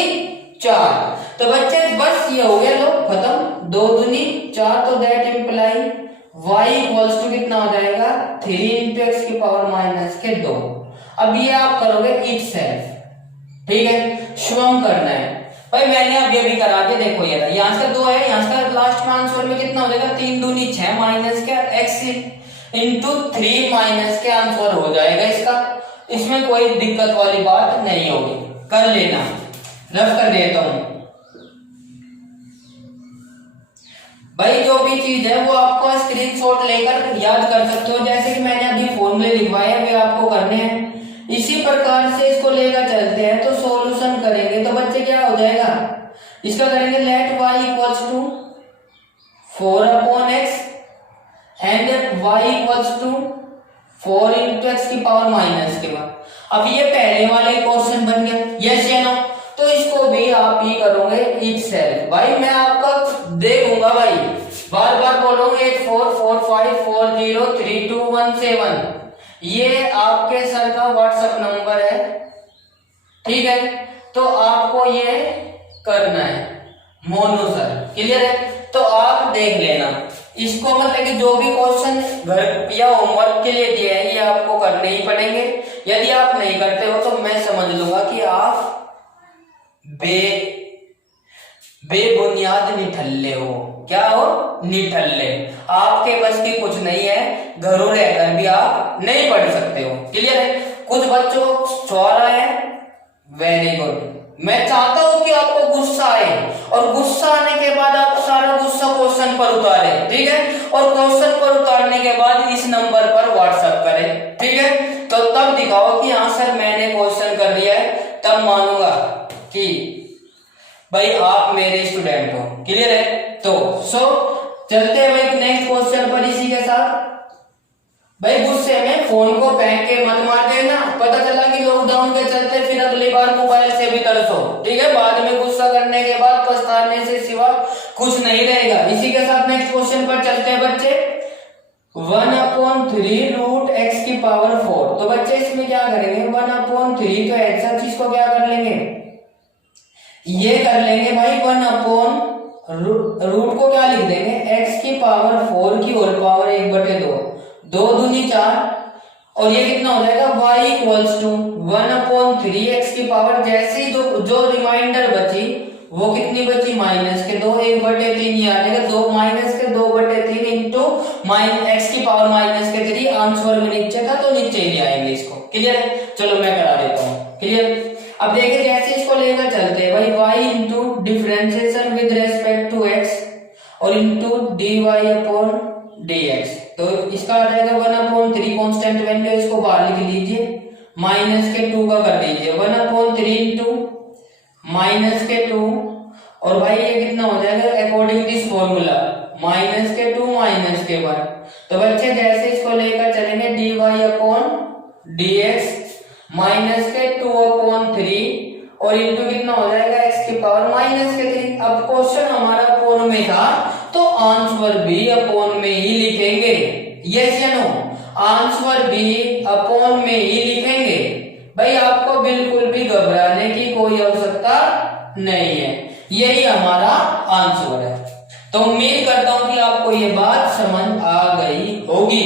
4। तो बच्चे बस ये हो गया, लो खत्म, 2 दूनी 4, तो that imply y equals to कितना हो जाएगा 3 इंटू एक्स की पावर माइनस के 2। अब ये आप करोगे इट सेल्फ, ठीक है, स्वयं करना है। भाई मैंने अब ये भी करा के देखो, ये यहाँ से 2 है, यहाँ से लास्ट में आंसर में कितना हो जाएगा 3 दूनी 6 माइनस के x इंटू 3 माइनस के आंसर हो जाएगा इसका। इसमें कोई दिक्कत वाली बात नहीं होगी, कर लेना, रफ कर देता हूं। भाई जो भी चीज है वो आपको स्क्रीनशॉट लेकर याद कर सकते हो, जैसे कि मैंने अभी फॉर्मूले लिखवाए वे आपको करने हैं। इसी प्रकार से इसको लेकर चलते हैं तो सॉल्यूशन करेंगे तो बच्चे क्या हो जाएगा, इसका करेंगे let y equals to 4/x and y equals to 4 into x की पावर माइनस के बाद। अब ये पहले वाले क्वेश्चन बन गया, यस या नो। तो इसको भी आप ही करोगे इट सेल्फ। भाई मैं आपका देखूंगा, भाई बार बार बोलूंगा 8445403217, ये आपके सर का व्हाट्सएप नंबर है, ठीक है। तो आपको ये करना है मोनू सर, क्लियर है। तो आप देख लेना इसको, मतलब कि जो भी क्वेश्चन घर या होमवर्क के लिए दिए हैं ये आपको करने ही पड़ेंगे। यदि आप नहीं करते हो तो मैं समझ लूंगा कि आप बेबुनियाद निठल्ले हो। क्या हो? निठल्ले। आपके बस की कुछ नहीं है, घरों रहकर भी आप नहीं पढ़ सकते हो, क्लियर है। कुछ बच्चों को छोड़ा है, वेरी गुड। मैं चाहता हूं कि आपको गुस्सा आए और गुस्सा आने के बाद आप सारा गुस्सा क्वेश्चन पर उतारे, ठीक है, और क्वेश्चन पर उतारने के बाद इस नंबर पर व्हाट्सएप करें, ठीक है। तो तब दिखाओ कि हाँ सर मैंने क्वेश्चन कर दिया है, तब मानूंगा कि भाई आप मेरे स्टूडेंट हो, क्लियर है। तो चलते हैं भाई नेक्स्ट क्वेश्चन पर इसी के साथ। भाई गुस्से में फोन को फेंक के मत मार देना, पता चला कि लॉकडाउन के चलते फिर अगली बार मोबाइल से भी तरसो, ठीक है। बाद में गुस्सा करने के बाद पछताने से सिवा कुछ नहीं रहेगा। इसी के साथ नेक्स्ट क्वेश्चन पर चलते हैं बच्चे। 1/3 रूट एक्स की पावर 4। तो बच्चे इसमें क्या करेंगे 1/3, तो ऐसा चीज को क्या कर लेंगे, ये कर लेंगे भाई 1/ रूट को क्या लिख देंगे x की पावर 4 की होल पावर 1/2, 2 दूनी 4, और ये कितना हो जाएगा y इक्वल्स टू 1/3 x की पावर, जैसे ही जो रिमाइंडर बची वो कितनी बची माइनस के 2, 1/3 ये आ जाएगा 2 माइनस के 2/3 इंटू x की पावर माइनस के 3। आंसर में नीचे था तो नीचे ही ले आएंगे इसको, क्लियर है। चलो मैं करा देता हूँ, क्लियर। अब देखिए जैसे इसको लेकर चलते हैं भाई y into differentiation with respect to x और इंटू dy/dx। तो इसका आ जाएगा 1/3 कांस्टेंट वैल्यू, इसको बाहर लिख लीजिए, माइनस के 2 का कर दीजिए 1/3 इंटू माइनस के 2, और भाई ये कितना हो जाएगा अकॉर्डिंग दिस फॉर्मूला माइनस के 2 माइनस के 1। तो बच्चे जैसे इसको लेकर चलेंगे dy/dx माइनस के 2/3 और इंटू कितना हो जाएगा x की पावर माइनस के 3। अब क्वेश्चन हमारा अपॉन में था तो आंसर भी अपॉन में ही लिखेंगे, यस या नो। आंसर भी अपॉन में ही लिखेंगे। भाई आपको बिल्कुल भी घबराने की कोई आवश्यकता नहीं है, यही हमारा आंसर है। तो उम्मीद करता हूं कि आपको ये बात समझ आ गई होगी।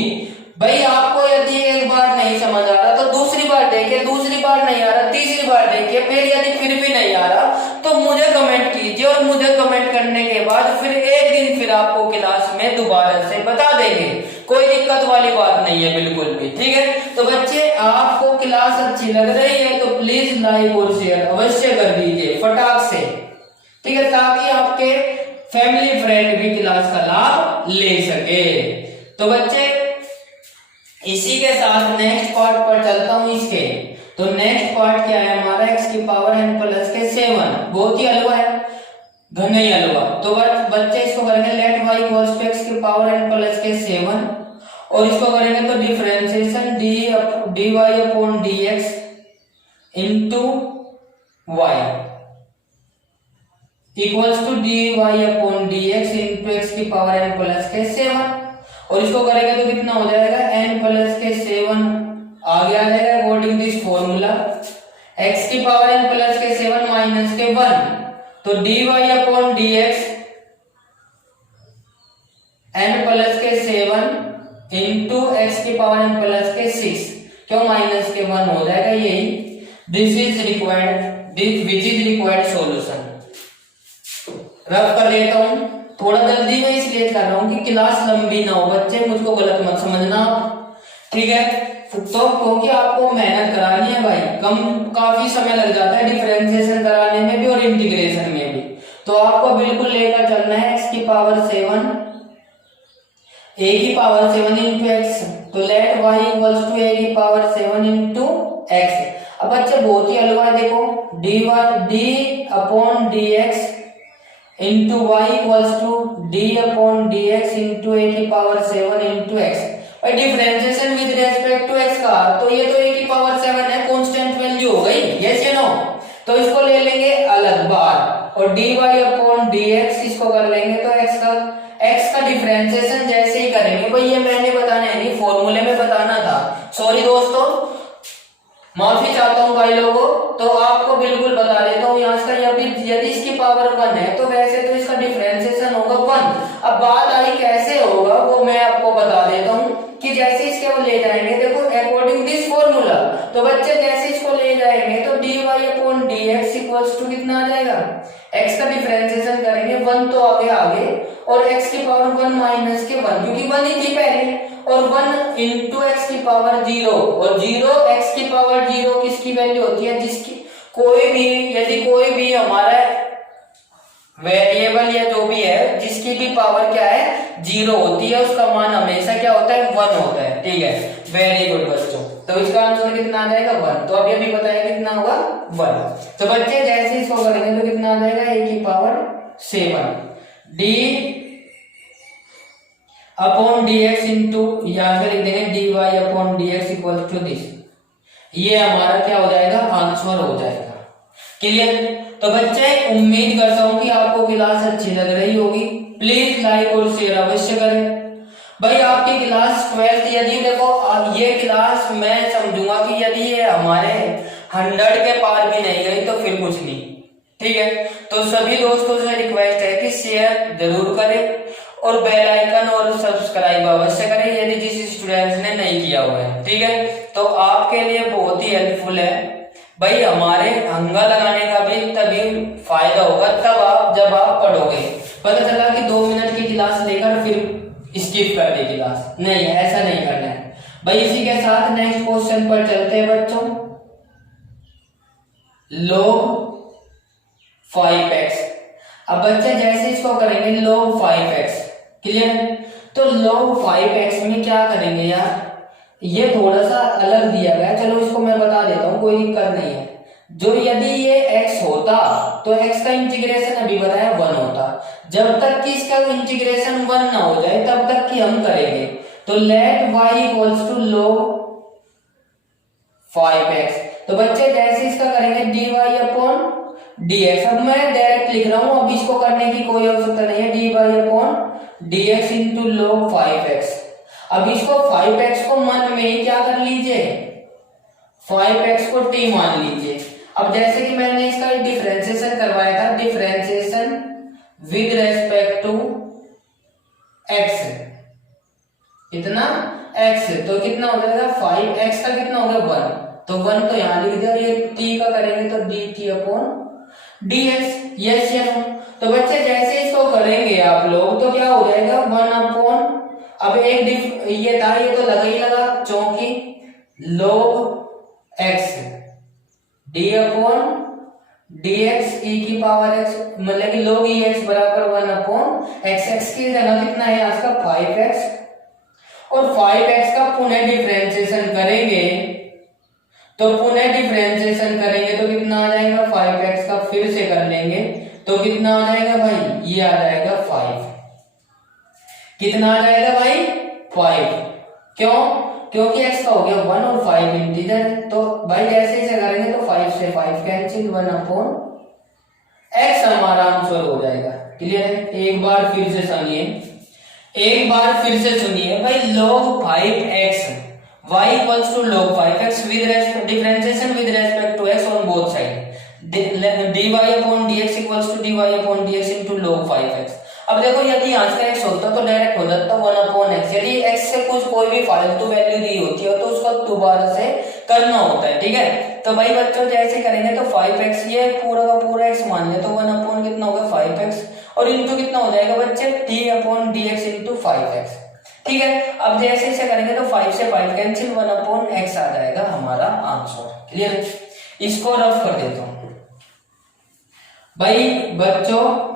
भाई आपको यदि एक बार नहीं समझ आ रहा तो दूसरी बार देखिए, दूसरी बार नहीं आ रहा तीसरी बार देखिए, फिर यदि फिर भी नहीं आ रहा तो मुझे कमेंट कीजिए, और मुझे कमेंट करने के बाद फिर एक दिन फिर आपको क्लास में दोबारा से बता देंगे। कोई दिक्कत वाली बात नहीं है बिल्कुल भी, ठीक है। तो बच्चे आपको क्लास अच्छी लग रही है तो प्लीज लाइक और शेयर अवश्य कर दीजिए फटाक से, ठीक है, ताकि आपके फैमिली फ्रेंड भी क्लास का लाभ ले सके। तो बच्चे इसी के साथ नेक्स्ट पार्ट पर चलता हूं इसके। तो नेक्स्ट पार्ट क्या है हमारा, x की पावर n प्लस के 7। बहुत ही हलवा है, घना ही हलवा। तो बच्चे इसको करेंगे let y equals to x की पावर n प्लस के 7, और इसको करेंगे तो differentiation dy upon dx into y equals to dy upon dx into x की पावर n प्लस के 7, और इसको करेंगे तो कितना हो जाएगा n प्लस के 7 आगे आ जाएगा अकॉर्डिंग दिस फॉर्मूला, x की पावर n प्लस के 7 माइनस के 1, तो dy upon dx n plus के 7 इंटू x की पावर n प्लस के 6, क्यों माइनस के 1 हो जाएगा यही। This is required, this which is required solution. Rough कर लेता हूं, थोड़ा जल्दी में इसलिए कर रहा हूं कि क्लास लंबी ना हो, बच्चे मुझको गलत मत समझना, ठीक है। तो क्योंकि आपको मेहनत करानी है भाई, काफी समय लग जाता है डिफरेंशिएशन कराने में भी और इंटीग्रेशन में भी। तो आपको बिल्कुल लेकर चलना है x की पावर 7 a की पावर 7 इंटू एक्स, तो let y equals to a की पावर 7 इंटू एक्स। अब बच्चे बहुत ही हलवा है, देखो d upon dx into y equals to d upon dx into a की पावर 7 इंटू एक्स। और differentiation with respect to x का, तो ये तो a की पावर 7 है, कांस्टेंट वैल्यू हो गई, यस या नो। तो इसको ले लेंगे अलग बार, और dy अपॉन dx इसको कर लेंगे तो x का डिफरेंशिएशन जैसे ही करेंगे भाई, ये मैंने बताना है नहीं, फॉर्मूले में बताना था, सॉरी दोस्तों, माफी चाहता हूं भाई लोगों। तो आपको बिल्कुल बता देता हूं यहाँ का, यदि इसकी पावर 1 है तो वैसे तो इसका डिफरेंशिएशन होगा 1। अब बात आई कैसे होगा वो मैं आपको बता देता हूं कि जैसे इसके वो ले जाएंगे, देखो अकॉर्डिंग दिस फॉर्मूला, तो बच्चे जैसे इसको ले जाएंगे तो dy upon dx equals to कितना आ जाएगा, x का डिफरेंशिएशन करेंगे 1 तो आगे और x की पावर 1 माइनस के 1, क्योंकि 1 ही थी पहले, और 1 इंटू एक्स की पावर 0, और 0 x की पावर 0 किसकी वैल्यू होती है, जिसकी यदि कोई भी हमारा वेरिएबल या जो भी है जिसकी भी पावर क्या है 0 होती है, उसका मान हमेशा क्या होता है 1 होता है, ठीक है। वेरी गुड बच्चों, तो इसका आंसर कितना आ जाएगा 1। तो अभी बताया कितना होगा 1। तो बच्चे जैसे इसको करेंगे तो कितना आ जाएगा a की power 7 d upon dx into यहाँ पे लिख देंगे dy upon dx equal to this, ये हमारा क्या हो जाएगा, आंसर हो जाएगा। क्लियर। तो बच्चे उम्मीद करता हूं कि आपको क्लास अच्छी लग रही होगी, प्लीज लाइक और शेयर अवश्य करें। भाई आपकी क्लास 12th, यदि देखो ये क्लास मैं समझूंगा कि यदि ये हमारे 100 के पार भी नहीं गई तो फिर कुछ नहीं, ठीक है। तो सभी दोस्तों से रिक्वेस्ट है कि शेयर जरूर करें और बेल आइकन और सब्सक्राइब अवश्य करें यदि जिस स्टूडेंट्स ने नहीं किया हुआ है, ठीक है। तो आपके लिए बहुत ही हेल्पफुल है भाई, हमारे हंगा लगाने का भी तभी फायदा होगा जब आप पढ़ोगे। पता चला कि 2 मिनट की क्लास लेकर फिर स्किप कर दी क्लास, नहीं, ऐसा नहीं करना है भाई। इसी के साथ नेक्स्ट क्वेश्चन पर चलते हैं बच्चों। log 5x। अब बच्चे जैसे इसको करेंगे log 5x, क्लियर। तो log 5x में क्या करेंगे यार, ये थोड़ा सा अलग दिया गया है, चलो इसको मैं बता देता हूँ, कोई दिक्कत नहीं है। जो यदि ये x होता तो x का इंटीग्रेशन अभी बताया 1 होता, जब तक कि इसका इंटीग्रेशन 1 ना हो जाए तब तक कि हम करेंगे। तो let y equals to log 5x। तो बच्चे जैसे इसका करेंगे dy अपॉन dx, अब मैं डायरेक्ट लिख रहा हूं, अब इसको करने की कोई आवश्यकता नहीं है, dy upon dx into log 5x। अब इसको 5x को मन में ही क्या कर लीजिए, 5x को t मान लीजिए। अब जैसे कि मैंने इसका डिफरेंशिएशन करवाया था, differentiation with respect to x, कितना x, तो कितना हो जाएगा 5x का कितना हो गया 1, तो 1 तो यहां लिख दिया, ये t का करेंगे तो dt अपॉन dx, यस या नो। तो बच्चे जैसे इसको करेंगे आप लोग तो क्या हो जाएगा 1 अपॉन, अब एक ये था, ये तो लगा ही लगा क्योंकि log x d upon dx e की पावर x, मतलब कि log ex बराबर 1 अपॉन x, x की जगह कितना है आज का 5x, और 5x का पुनः डिफरेंशिएशन करेंगे तो कितना आ जाएगा 5x का फिर से कर लेंगे तो कितना आ जाएगा भाई, ये आ जाएगा 5। कितना आ जाएगा भाई 5। क्यों? क्योंकि x का हो गया 1 और 5 इंटीजर, तो भाई जैसे इसे करेंगे तो 5 से 5 कैंसिल, 1/x हमारा आंसर हो जाएगा। क्लियर है? एक बार फिर से सुनिए भाई, log 5x y equals to log 5x with differentiation with respect to x on both sides, dy upon dx equals to dy upon dx into log 5x। अब देखो यदि यहाँ का x होता तो डायरेक्ट हो जाता 1/x। यदि x से कुछ कोई भी फालतू वैल्यू दी होती है तो उसका दोबारा से करना होता है, ठीक है। तो भाई बच्चों जैसे करेंगे तो 5x ये पूरा का पूरा x मान ले तो 1/ कितना होगा 5x और इनटू कितना हो जाएगा बच्चे d/dx into 5x। ठीक है, अब जैसे इसे करेंगे तो 5 से 5 कैंसिल, 1/x आ जाएगा हमारा आंसर। क्लियर है? इसको रफ कर देता हूं भाई बच्चों।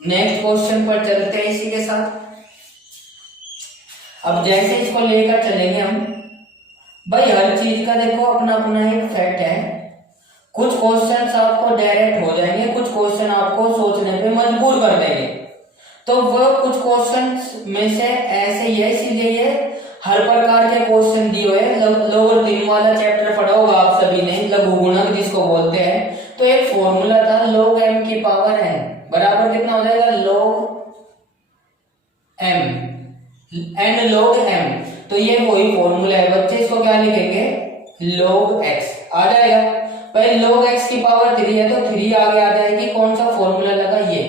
नेक्स्ट क्वेश्चन पर चलते हैं इसी के साथ। अब जैसे इसको लेकर चलेंगे हम भाई, हर चीज का देखो अपना अपना एक फैक्ट है। कुछ क्वेश्चंस आपको डायरेक्ट हो जाएंगे, कुछ क्वेश्चन आपको सोचने पे मजबूर कर देंगे। तो वो कुछ क्वेश्चंस में से ऐसे ही है, इसीलिए ये हर प्रकार के क्वेश्चन दिए हुए हैं। लोअर 3 वाला चैप्टर पढ़ा होगा आप सभी ने, लघु गुणक जिसको बोलते हैं। तो एक फॉर्मूला था log m की पावर n बराबर कितना हो जाएगा log m, n log m। तो ये वही फॉर्मूला है बच्चे, इसको क्या लिखेंगे log x आ जाएगा। भाई log x की पावर 3 है तो 3 आगे आ जाएगी। कौन सा फॉर्मूला लगा ये,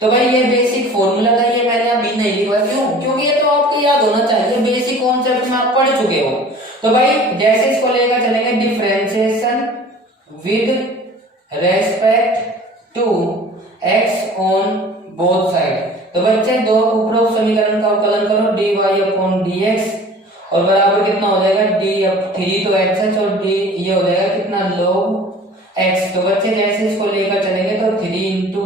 तो भाई ये बेसिक फॉर्मूला था, ये मैंने अभी नहीं लिखा। क्यों? क्योंकि ये तो आपको याद होना चाहिए, बेसिक कॉन्सेप्ट में आप पढ़ चुके हो। तो भाई जैसे इसको लेकर चलेंगे differentiation with respect to x on both side. तो बच्चे दो उपरोक्त समीकरण का अवकलन करो dy/dx और बराबर कितना हो जाएगा d3 तो x और d ये हो जाएगा कितना log x। तो बच्चे जैसे इसको लेकर चलेंगे तो 3 ×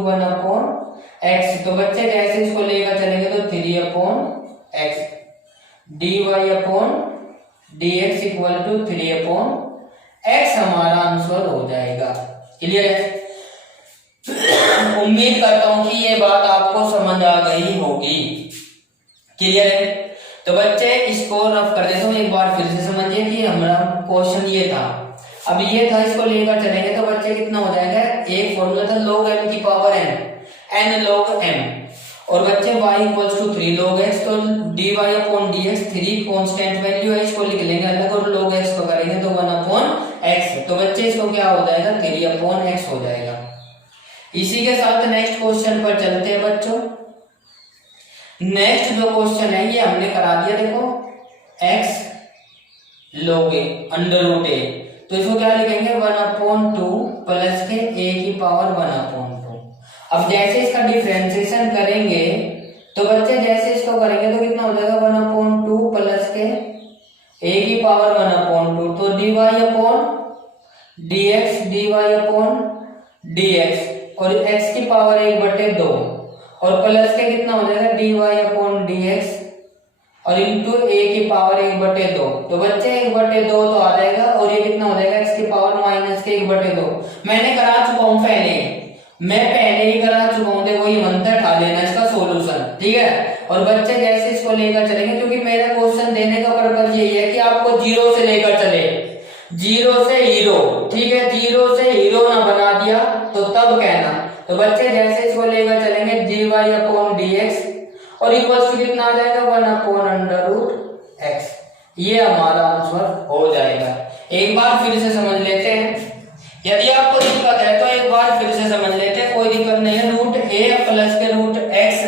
1/x। तो बच्चे जैसे इसको लेकर चलेंगे तो 3/x dy/dx equal to 3/x हमारा आंसर हो जाएगा। क्लियर है? उम्मीद करता हूं कि ये बात आपको समझ आ गई होगी। क्लियर है? तो बच्चे इसको रफ कर देता हूं, एक बार फिर से समझिए कि हमारा क्वेश्चन ये था। अब ये था, इसको लेकर चलेंगे तो बच्चे कितना हो जाएगा, एक फॉर्मूला था log m की पावर n log m और बच्चे y equals to 3 log x। तो dy/dx 3 कांस्टेंट वैल्यू है, इसको लिख लेंगे अलग और log x को करेंगे तो 1/x। तो बच्चे इसको क्या हो जाएगा 3/x हो जाएगा। इसी के साथ नेक्स्ट क्वेश्चन पर चलते हैं बच्चों। नेक्स्ट जो क्वेश्चन है ये हमने करा दिया, देखो x log a तो इसको क्या लिखेंगे 1/2 प्लस के a की पावर 1/2। अब जैसे इसका डिफरेंशिएशन करेंगे तो बच्चे जैसे इसको करेंगे तो कितना हो जाएगा 1/2 प्लस के a की पावर 1/2। तो dy/dx और x की पावर 1/2 और प्लस के कितना हो जाएगा dy/dx और इंटू a की पावर 1/2। तो बच्चे 1/2 तो आ जाएगा और ये कितना हो जाएगा x की पावर माइनस के 1/2। मैंने करा चुका हूं पहले ही करा चुका हूं। देखो ये मंत्र उठा लेना इसका सॉल्यूशन, ठीक है। और बच्चे जैसे इसको लेकर चलेंगे, क्योंकि मेरा क्वेश्चन देने का पर्पज यही है कि आपको जीरो से लेकर चले, जीरो से हीरो, ठीक है। जीरो से हीरो ना बना दिया तो तब कहना। तो बच्चे जैसे इसको लेकर चलेंगे dy/dx और इक्वल्स टू कितना आ जाएगा 1/√x। ये हमारा आंसर हो जाएगा। एक बार फिर से समझ लेते हैं, यदि आपको दिक्कत है तो एक बार फिर से समझ लेते हैं, कोई दिक्कत नहीं है। √a प्लस के √x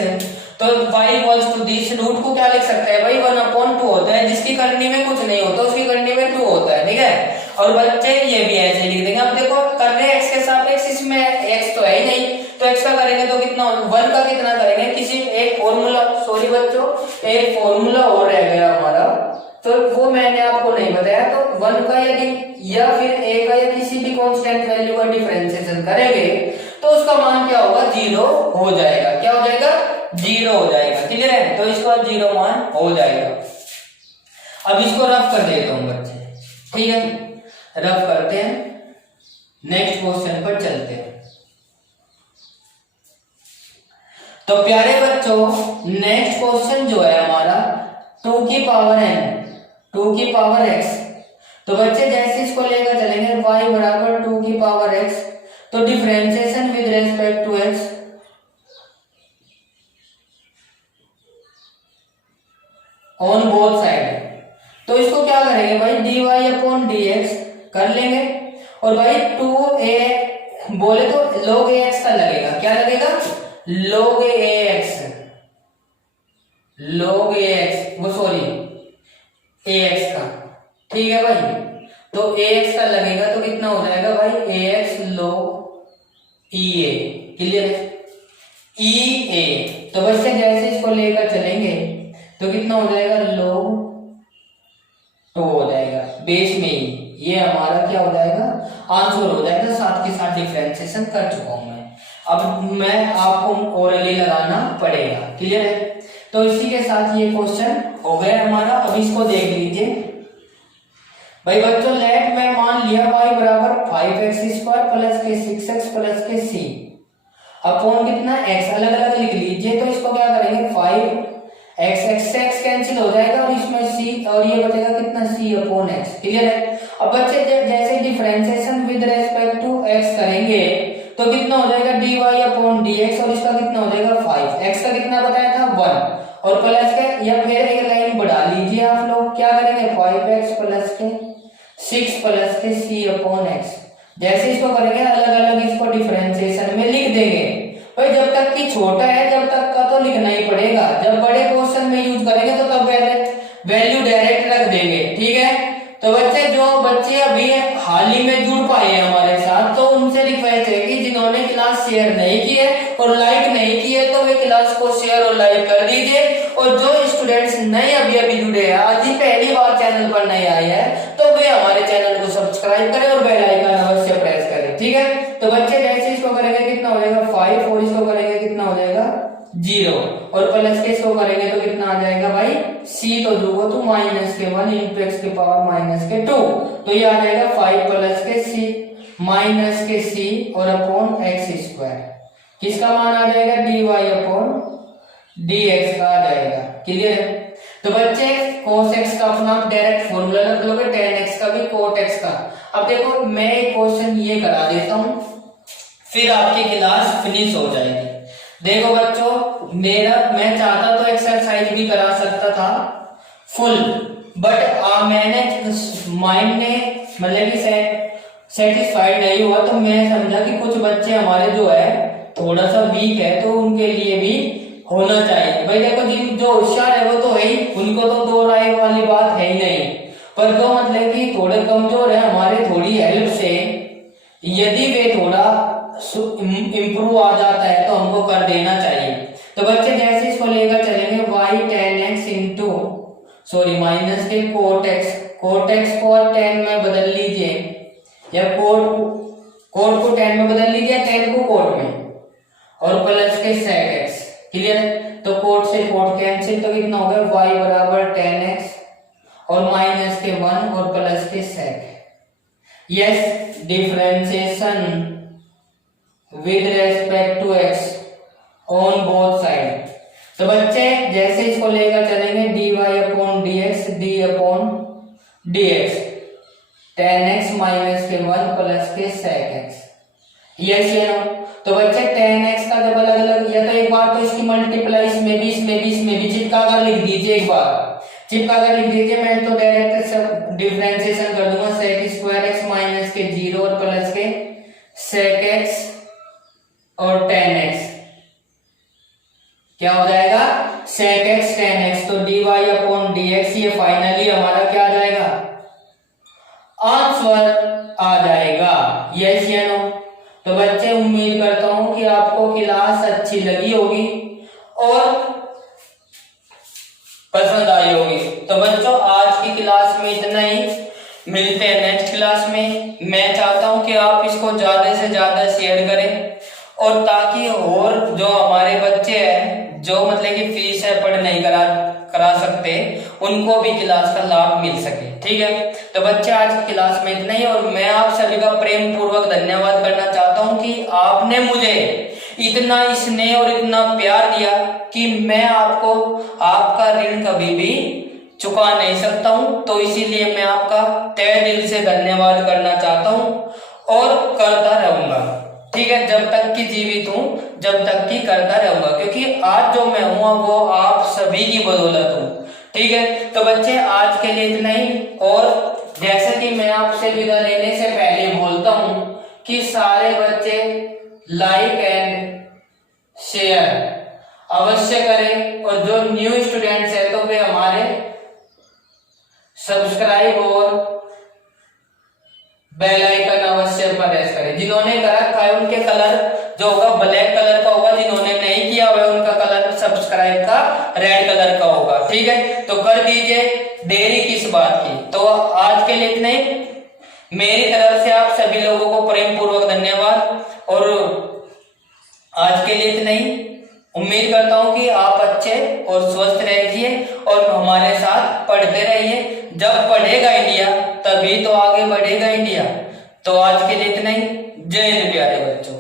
तो y equals to this root को क्या लिख सकते हैं भाई 1/2 होता है, जिसकी करनी में कुछ नहीं होता उसकी करनी में 2 होता है, ठीक है। और बच्चे ये भी ऐसे लिख देंगे। अब देखो कर रहे हैं x के सापेक्ष, इसमें x तो है ही नहीं, तो x का करेंगे तो कितना 1 का कितना करेंगे, किसी एक फॉर्मूला, सॉरी बच्चों एक फॉर्मूला और रह गया हमारा, तो वो मैंने आपको नहीं बताया। तो 1 का यदि या फिर a का या किसी भी कांस्टेंट वैल्यू का डिफरेंशिएशन करेंगे तो उसका मान क्या होगा 0 हो जाएगा। क्या हो जाएगा 0 हो जाएगा। क्लियर है? तो इसका 0 मान हो जाएगा। अब इसको रफ कर देता हूं बच्चे, ठीक है, रफ करते हैं, नेक्स्ट क्वेश्चन पर चलते हैं। तो प्यारे बच्चों नेक्स्ट क्वेश्चन जो है हमारा 2 की पावर n 2 की पावर x, तो बच्चे जैसे इसको लेकर चलेंगे y बराबर 2 की पावर x, तो differentiation with respect to x on both side, तो इसको क्या करेंगे भाई dy अपॉन dx कर लेंगे, और भाई 2a बोले तो log ax का लगेगा, क्या लगेगा log ax, log ax वो सॉरी ax का, ठीक है भाई, तो ax का लगेगा तो कितना हो जाएगा भाई ax log ea, क्लियर है, ea, तो बच्चे जैसे इसको लेकर चलेंगे तो कितना हो जाएगा log 2 हो जाएगा बेस में ही, ये हमारा क्या हो जाएगा आंसर हो जाएगा, साथ के साथ डिफरेंशिएशन कर चुका हूं मैं, अब मैं आपको ओरली लगाना पड़ेगा, क्लियर है। तो इसी के साथ ये क्वेश्चन हो गया हमारा। अब इसको देख लीजिए भाई बच्चों, लेट में मान लिया y बराबर 5x² प्लस के 6x प्लस के c अपॉन कितना x, अलग अलग लिख लीजिए, तो इसको क्या करेंगे 5x से x कैंसिल हो जाएगा और इसमें c, और ये बचेगा कितना c अपॉन x, क्लियर है। अब बच्चे जैसे differentiation with respect to x करेंगे तो कितना हो जाएगा dy अपॉन dx, और इसका कितना हो जाएगा 5, x का कितना बताया था 1, और प्लस के या फिर एक लाइन बढ़ा लीजिए आप लोग, क्या करेंगे 5x प्लस के 6 प्लस के c अपॉन x, जैसे इसको करेंगे अलग अलग इसको डिफरेंशिएशन में लिख देंगे भाई, जब तक कि छोटा है जब तक का तो लिखना ही पड़ेगा, जब बड़े क्वेश्चन में यूज करेंगे तो तब वैल्यू डायरेक्ट रख देंगे, ठीक है। तो बच्चे जो बच्चे अभी हाल ही में जुड़ पाए हैं हमारे साथ, तो उनसे रिक्वेस्ट है कि जिन्होंने क्लास शेयर नहीं की है और लाइक नहीं की है तो वे क्लास को शेयर और लाइक कर दीजिए, और जो स्टूडेंट्स नए अभी जुड़े हैं, आज ही पहली बार चैनल पर नए आए हैं, तो वे हमारे चैनल को सब्सक्राइब करें और बेल आइकन अवश्य प्रेस करें, ठीक है। तो बच्चे जैसे इसको करेंगे कितना हो जाएगा 5, और इसको करेंगे कितना हो जाएगा 0, और प्लस के इसको करेंगे तो कितना आ जाएगा भाई c, तो जो तो माइनस के 1 इंटू एक्स के पावर माइनस के 2, तो ये आ जाएगा 5 प्लस के c माइनस के c और अपॉन एक्स स्क्वायर, किसका मान आ जाएगा dy अपॉन dx का आ जाएगा, क्लियर है। तो बच्चे cos x का अपना डायरेक्ट फॉर्मूला रख लोगे, tan x का भी cot x का। अब देखो मैं एक क्वेश्चन ये करा देता हूं, फिर आपकी क्लास फिनिश हो जाएगी। देखो बच्चों मैं चाहता तो एक्सरसाइज भी करा सकता था फुल, बट मैंने माइंड ने मतलब कि सेटिस्फाइड नहीं हुआ, तो मैं समझा कि कुछ बच्चे हमारे जो है थोड़ा सा वीक है, तो उनके लिए भी होना चाहिए भाई। देखो जो होशियार है वो तो है ही, उनको तो दो राय वाली बात है ही नहीं, पर जो मतलब कि थोड़े कमजोर है हमारे थोड़ी हेल्प से यदि वे थोड़ा इम्प्रूव आ जाता है तो हमको कर देना चाहिए। तो बच्चे जैसे इसको लेकर चलेंगे y tan x into minus के कोट एक्स को 10 में बदल लीजिए, या कोट को 10 में बदल लीजिए, 10 को कोट में, और प्लस के sec x, क्लियर है। तो कोट से कोट कैंसिल, तो कितना हो गया y बराबर tan x और माइनस के 1 और प्लस के sec। Yes, differentiation with respect to x on both side. तो बच्चे जैसे इसको लेकर चलेंगे dy upon dx d upon dx tan x minus के 1 प्लस के sec x, यस या नो। तो बच्चे tan x का जब अलग अलग, या तो एक बार तो इसकी मल्टीप्लाई इसमें भी चिपका कर लिख दीजिए, एक बार चिपका कर लिख दीजिए, मैं तो डायरेक्ट सब डिफरेंशिएशन कर दूंगा, sec स्क्वायर x माइनस के 0 और प्लस के sec x और tan x, क्या हो जाएगा sec x tan x, तो dy अपॉन dx ये फाइनली हमारा क्या आ जाएगा आंसर आ जाएगा, यस या नो। तो बच्चे उम्मीद करता हूं कि आपको क्लास अच्छी लगी होगी और पसंद आई होगी। तो बच्चों आज की क्लास में इतना ही, मिलते हैं नेक्स्ट क्लास में। मैं चाहता हूं कि आप इसको ज्यादा से ज्यादा शेयर करें, और ताकि और जो हमारे बच्चे हैं जो मतलब कि फीस है पढ़ नहीं करा सकते हैं उनको भी क्लास का लाभ मिल सके। ठीक है, तो बच्चे आज की क्लास में इतना ही, और मैं आप सभी का प्रेम पूर्वक धन्यवाद करना चाहता हूं कि आपने मुझे इतना स्नेह और इतना प्यार दिया कि मैं आपको आपका ऋण कभी भी चुका नहीं सकता हूं। तो इसीलिए मैं आपका तहे दिल से धन्यवाद करना चाहता हूं और करता रहूंगा। ठीक है, जब तक कि जीवित हूं, जब तक कि करता रहूंगा, क्योंकि आज जो मैं हूं वो आप सभी की बदौलत हूं। ठीक है, तो बच्चे आज के लिए इतना ही। और जैसे कि मैं आपसे विदा लेने से पहले बोलता हूं कि सारे बच्चे लाइक एंड शेयर अवश्य करें, और जो न्यू स्टूडेंट्स है तो वे हमारे सब्सक्राइब और बेल आइकन अवश्य प्रेस करें। जिन्होंने कर रखा है उनके कलर जो होगा ब्लैक कलर का होगा, जिन्होंने नहीं किया हुआ उनका कलर सब्सक्राइब का रेड कलर का होगा। ठीक है, तो कर दीजिए, देरी किस बात की। तो आज के लिए इतना ही। मेरी तरफ से आप सभी लोगों को प्रेम पूर्वक धन्यवाद, और आज के लिए इतना ही। उम्मीद करता हूं कि आप अच्छे और स्वस्थ रहिए और हमारे साथ पढ़ते रहिए। जब पढ़ेगा इंडिया तभी तो आगे बढ़ेगा इंडिया। तो आज के लिए इतना ही। जय हिंद प्यारे बच्चों।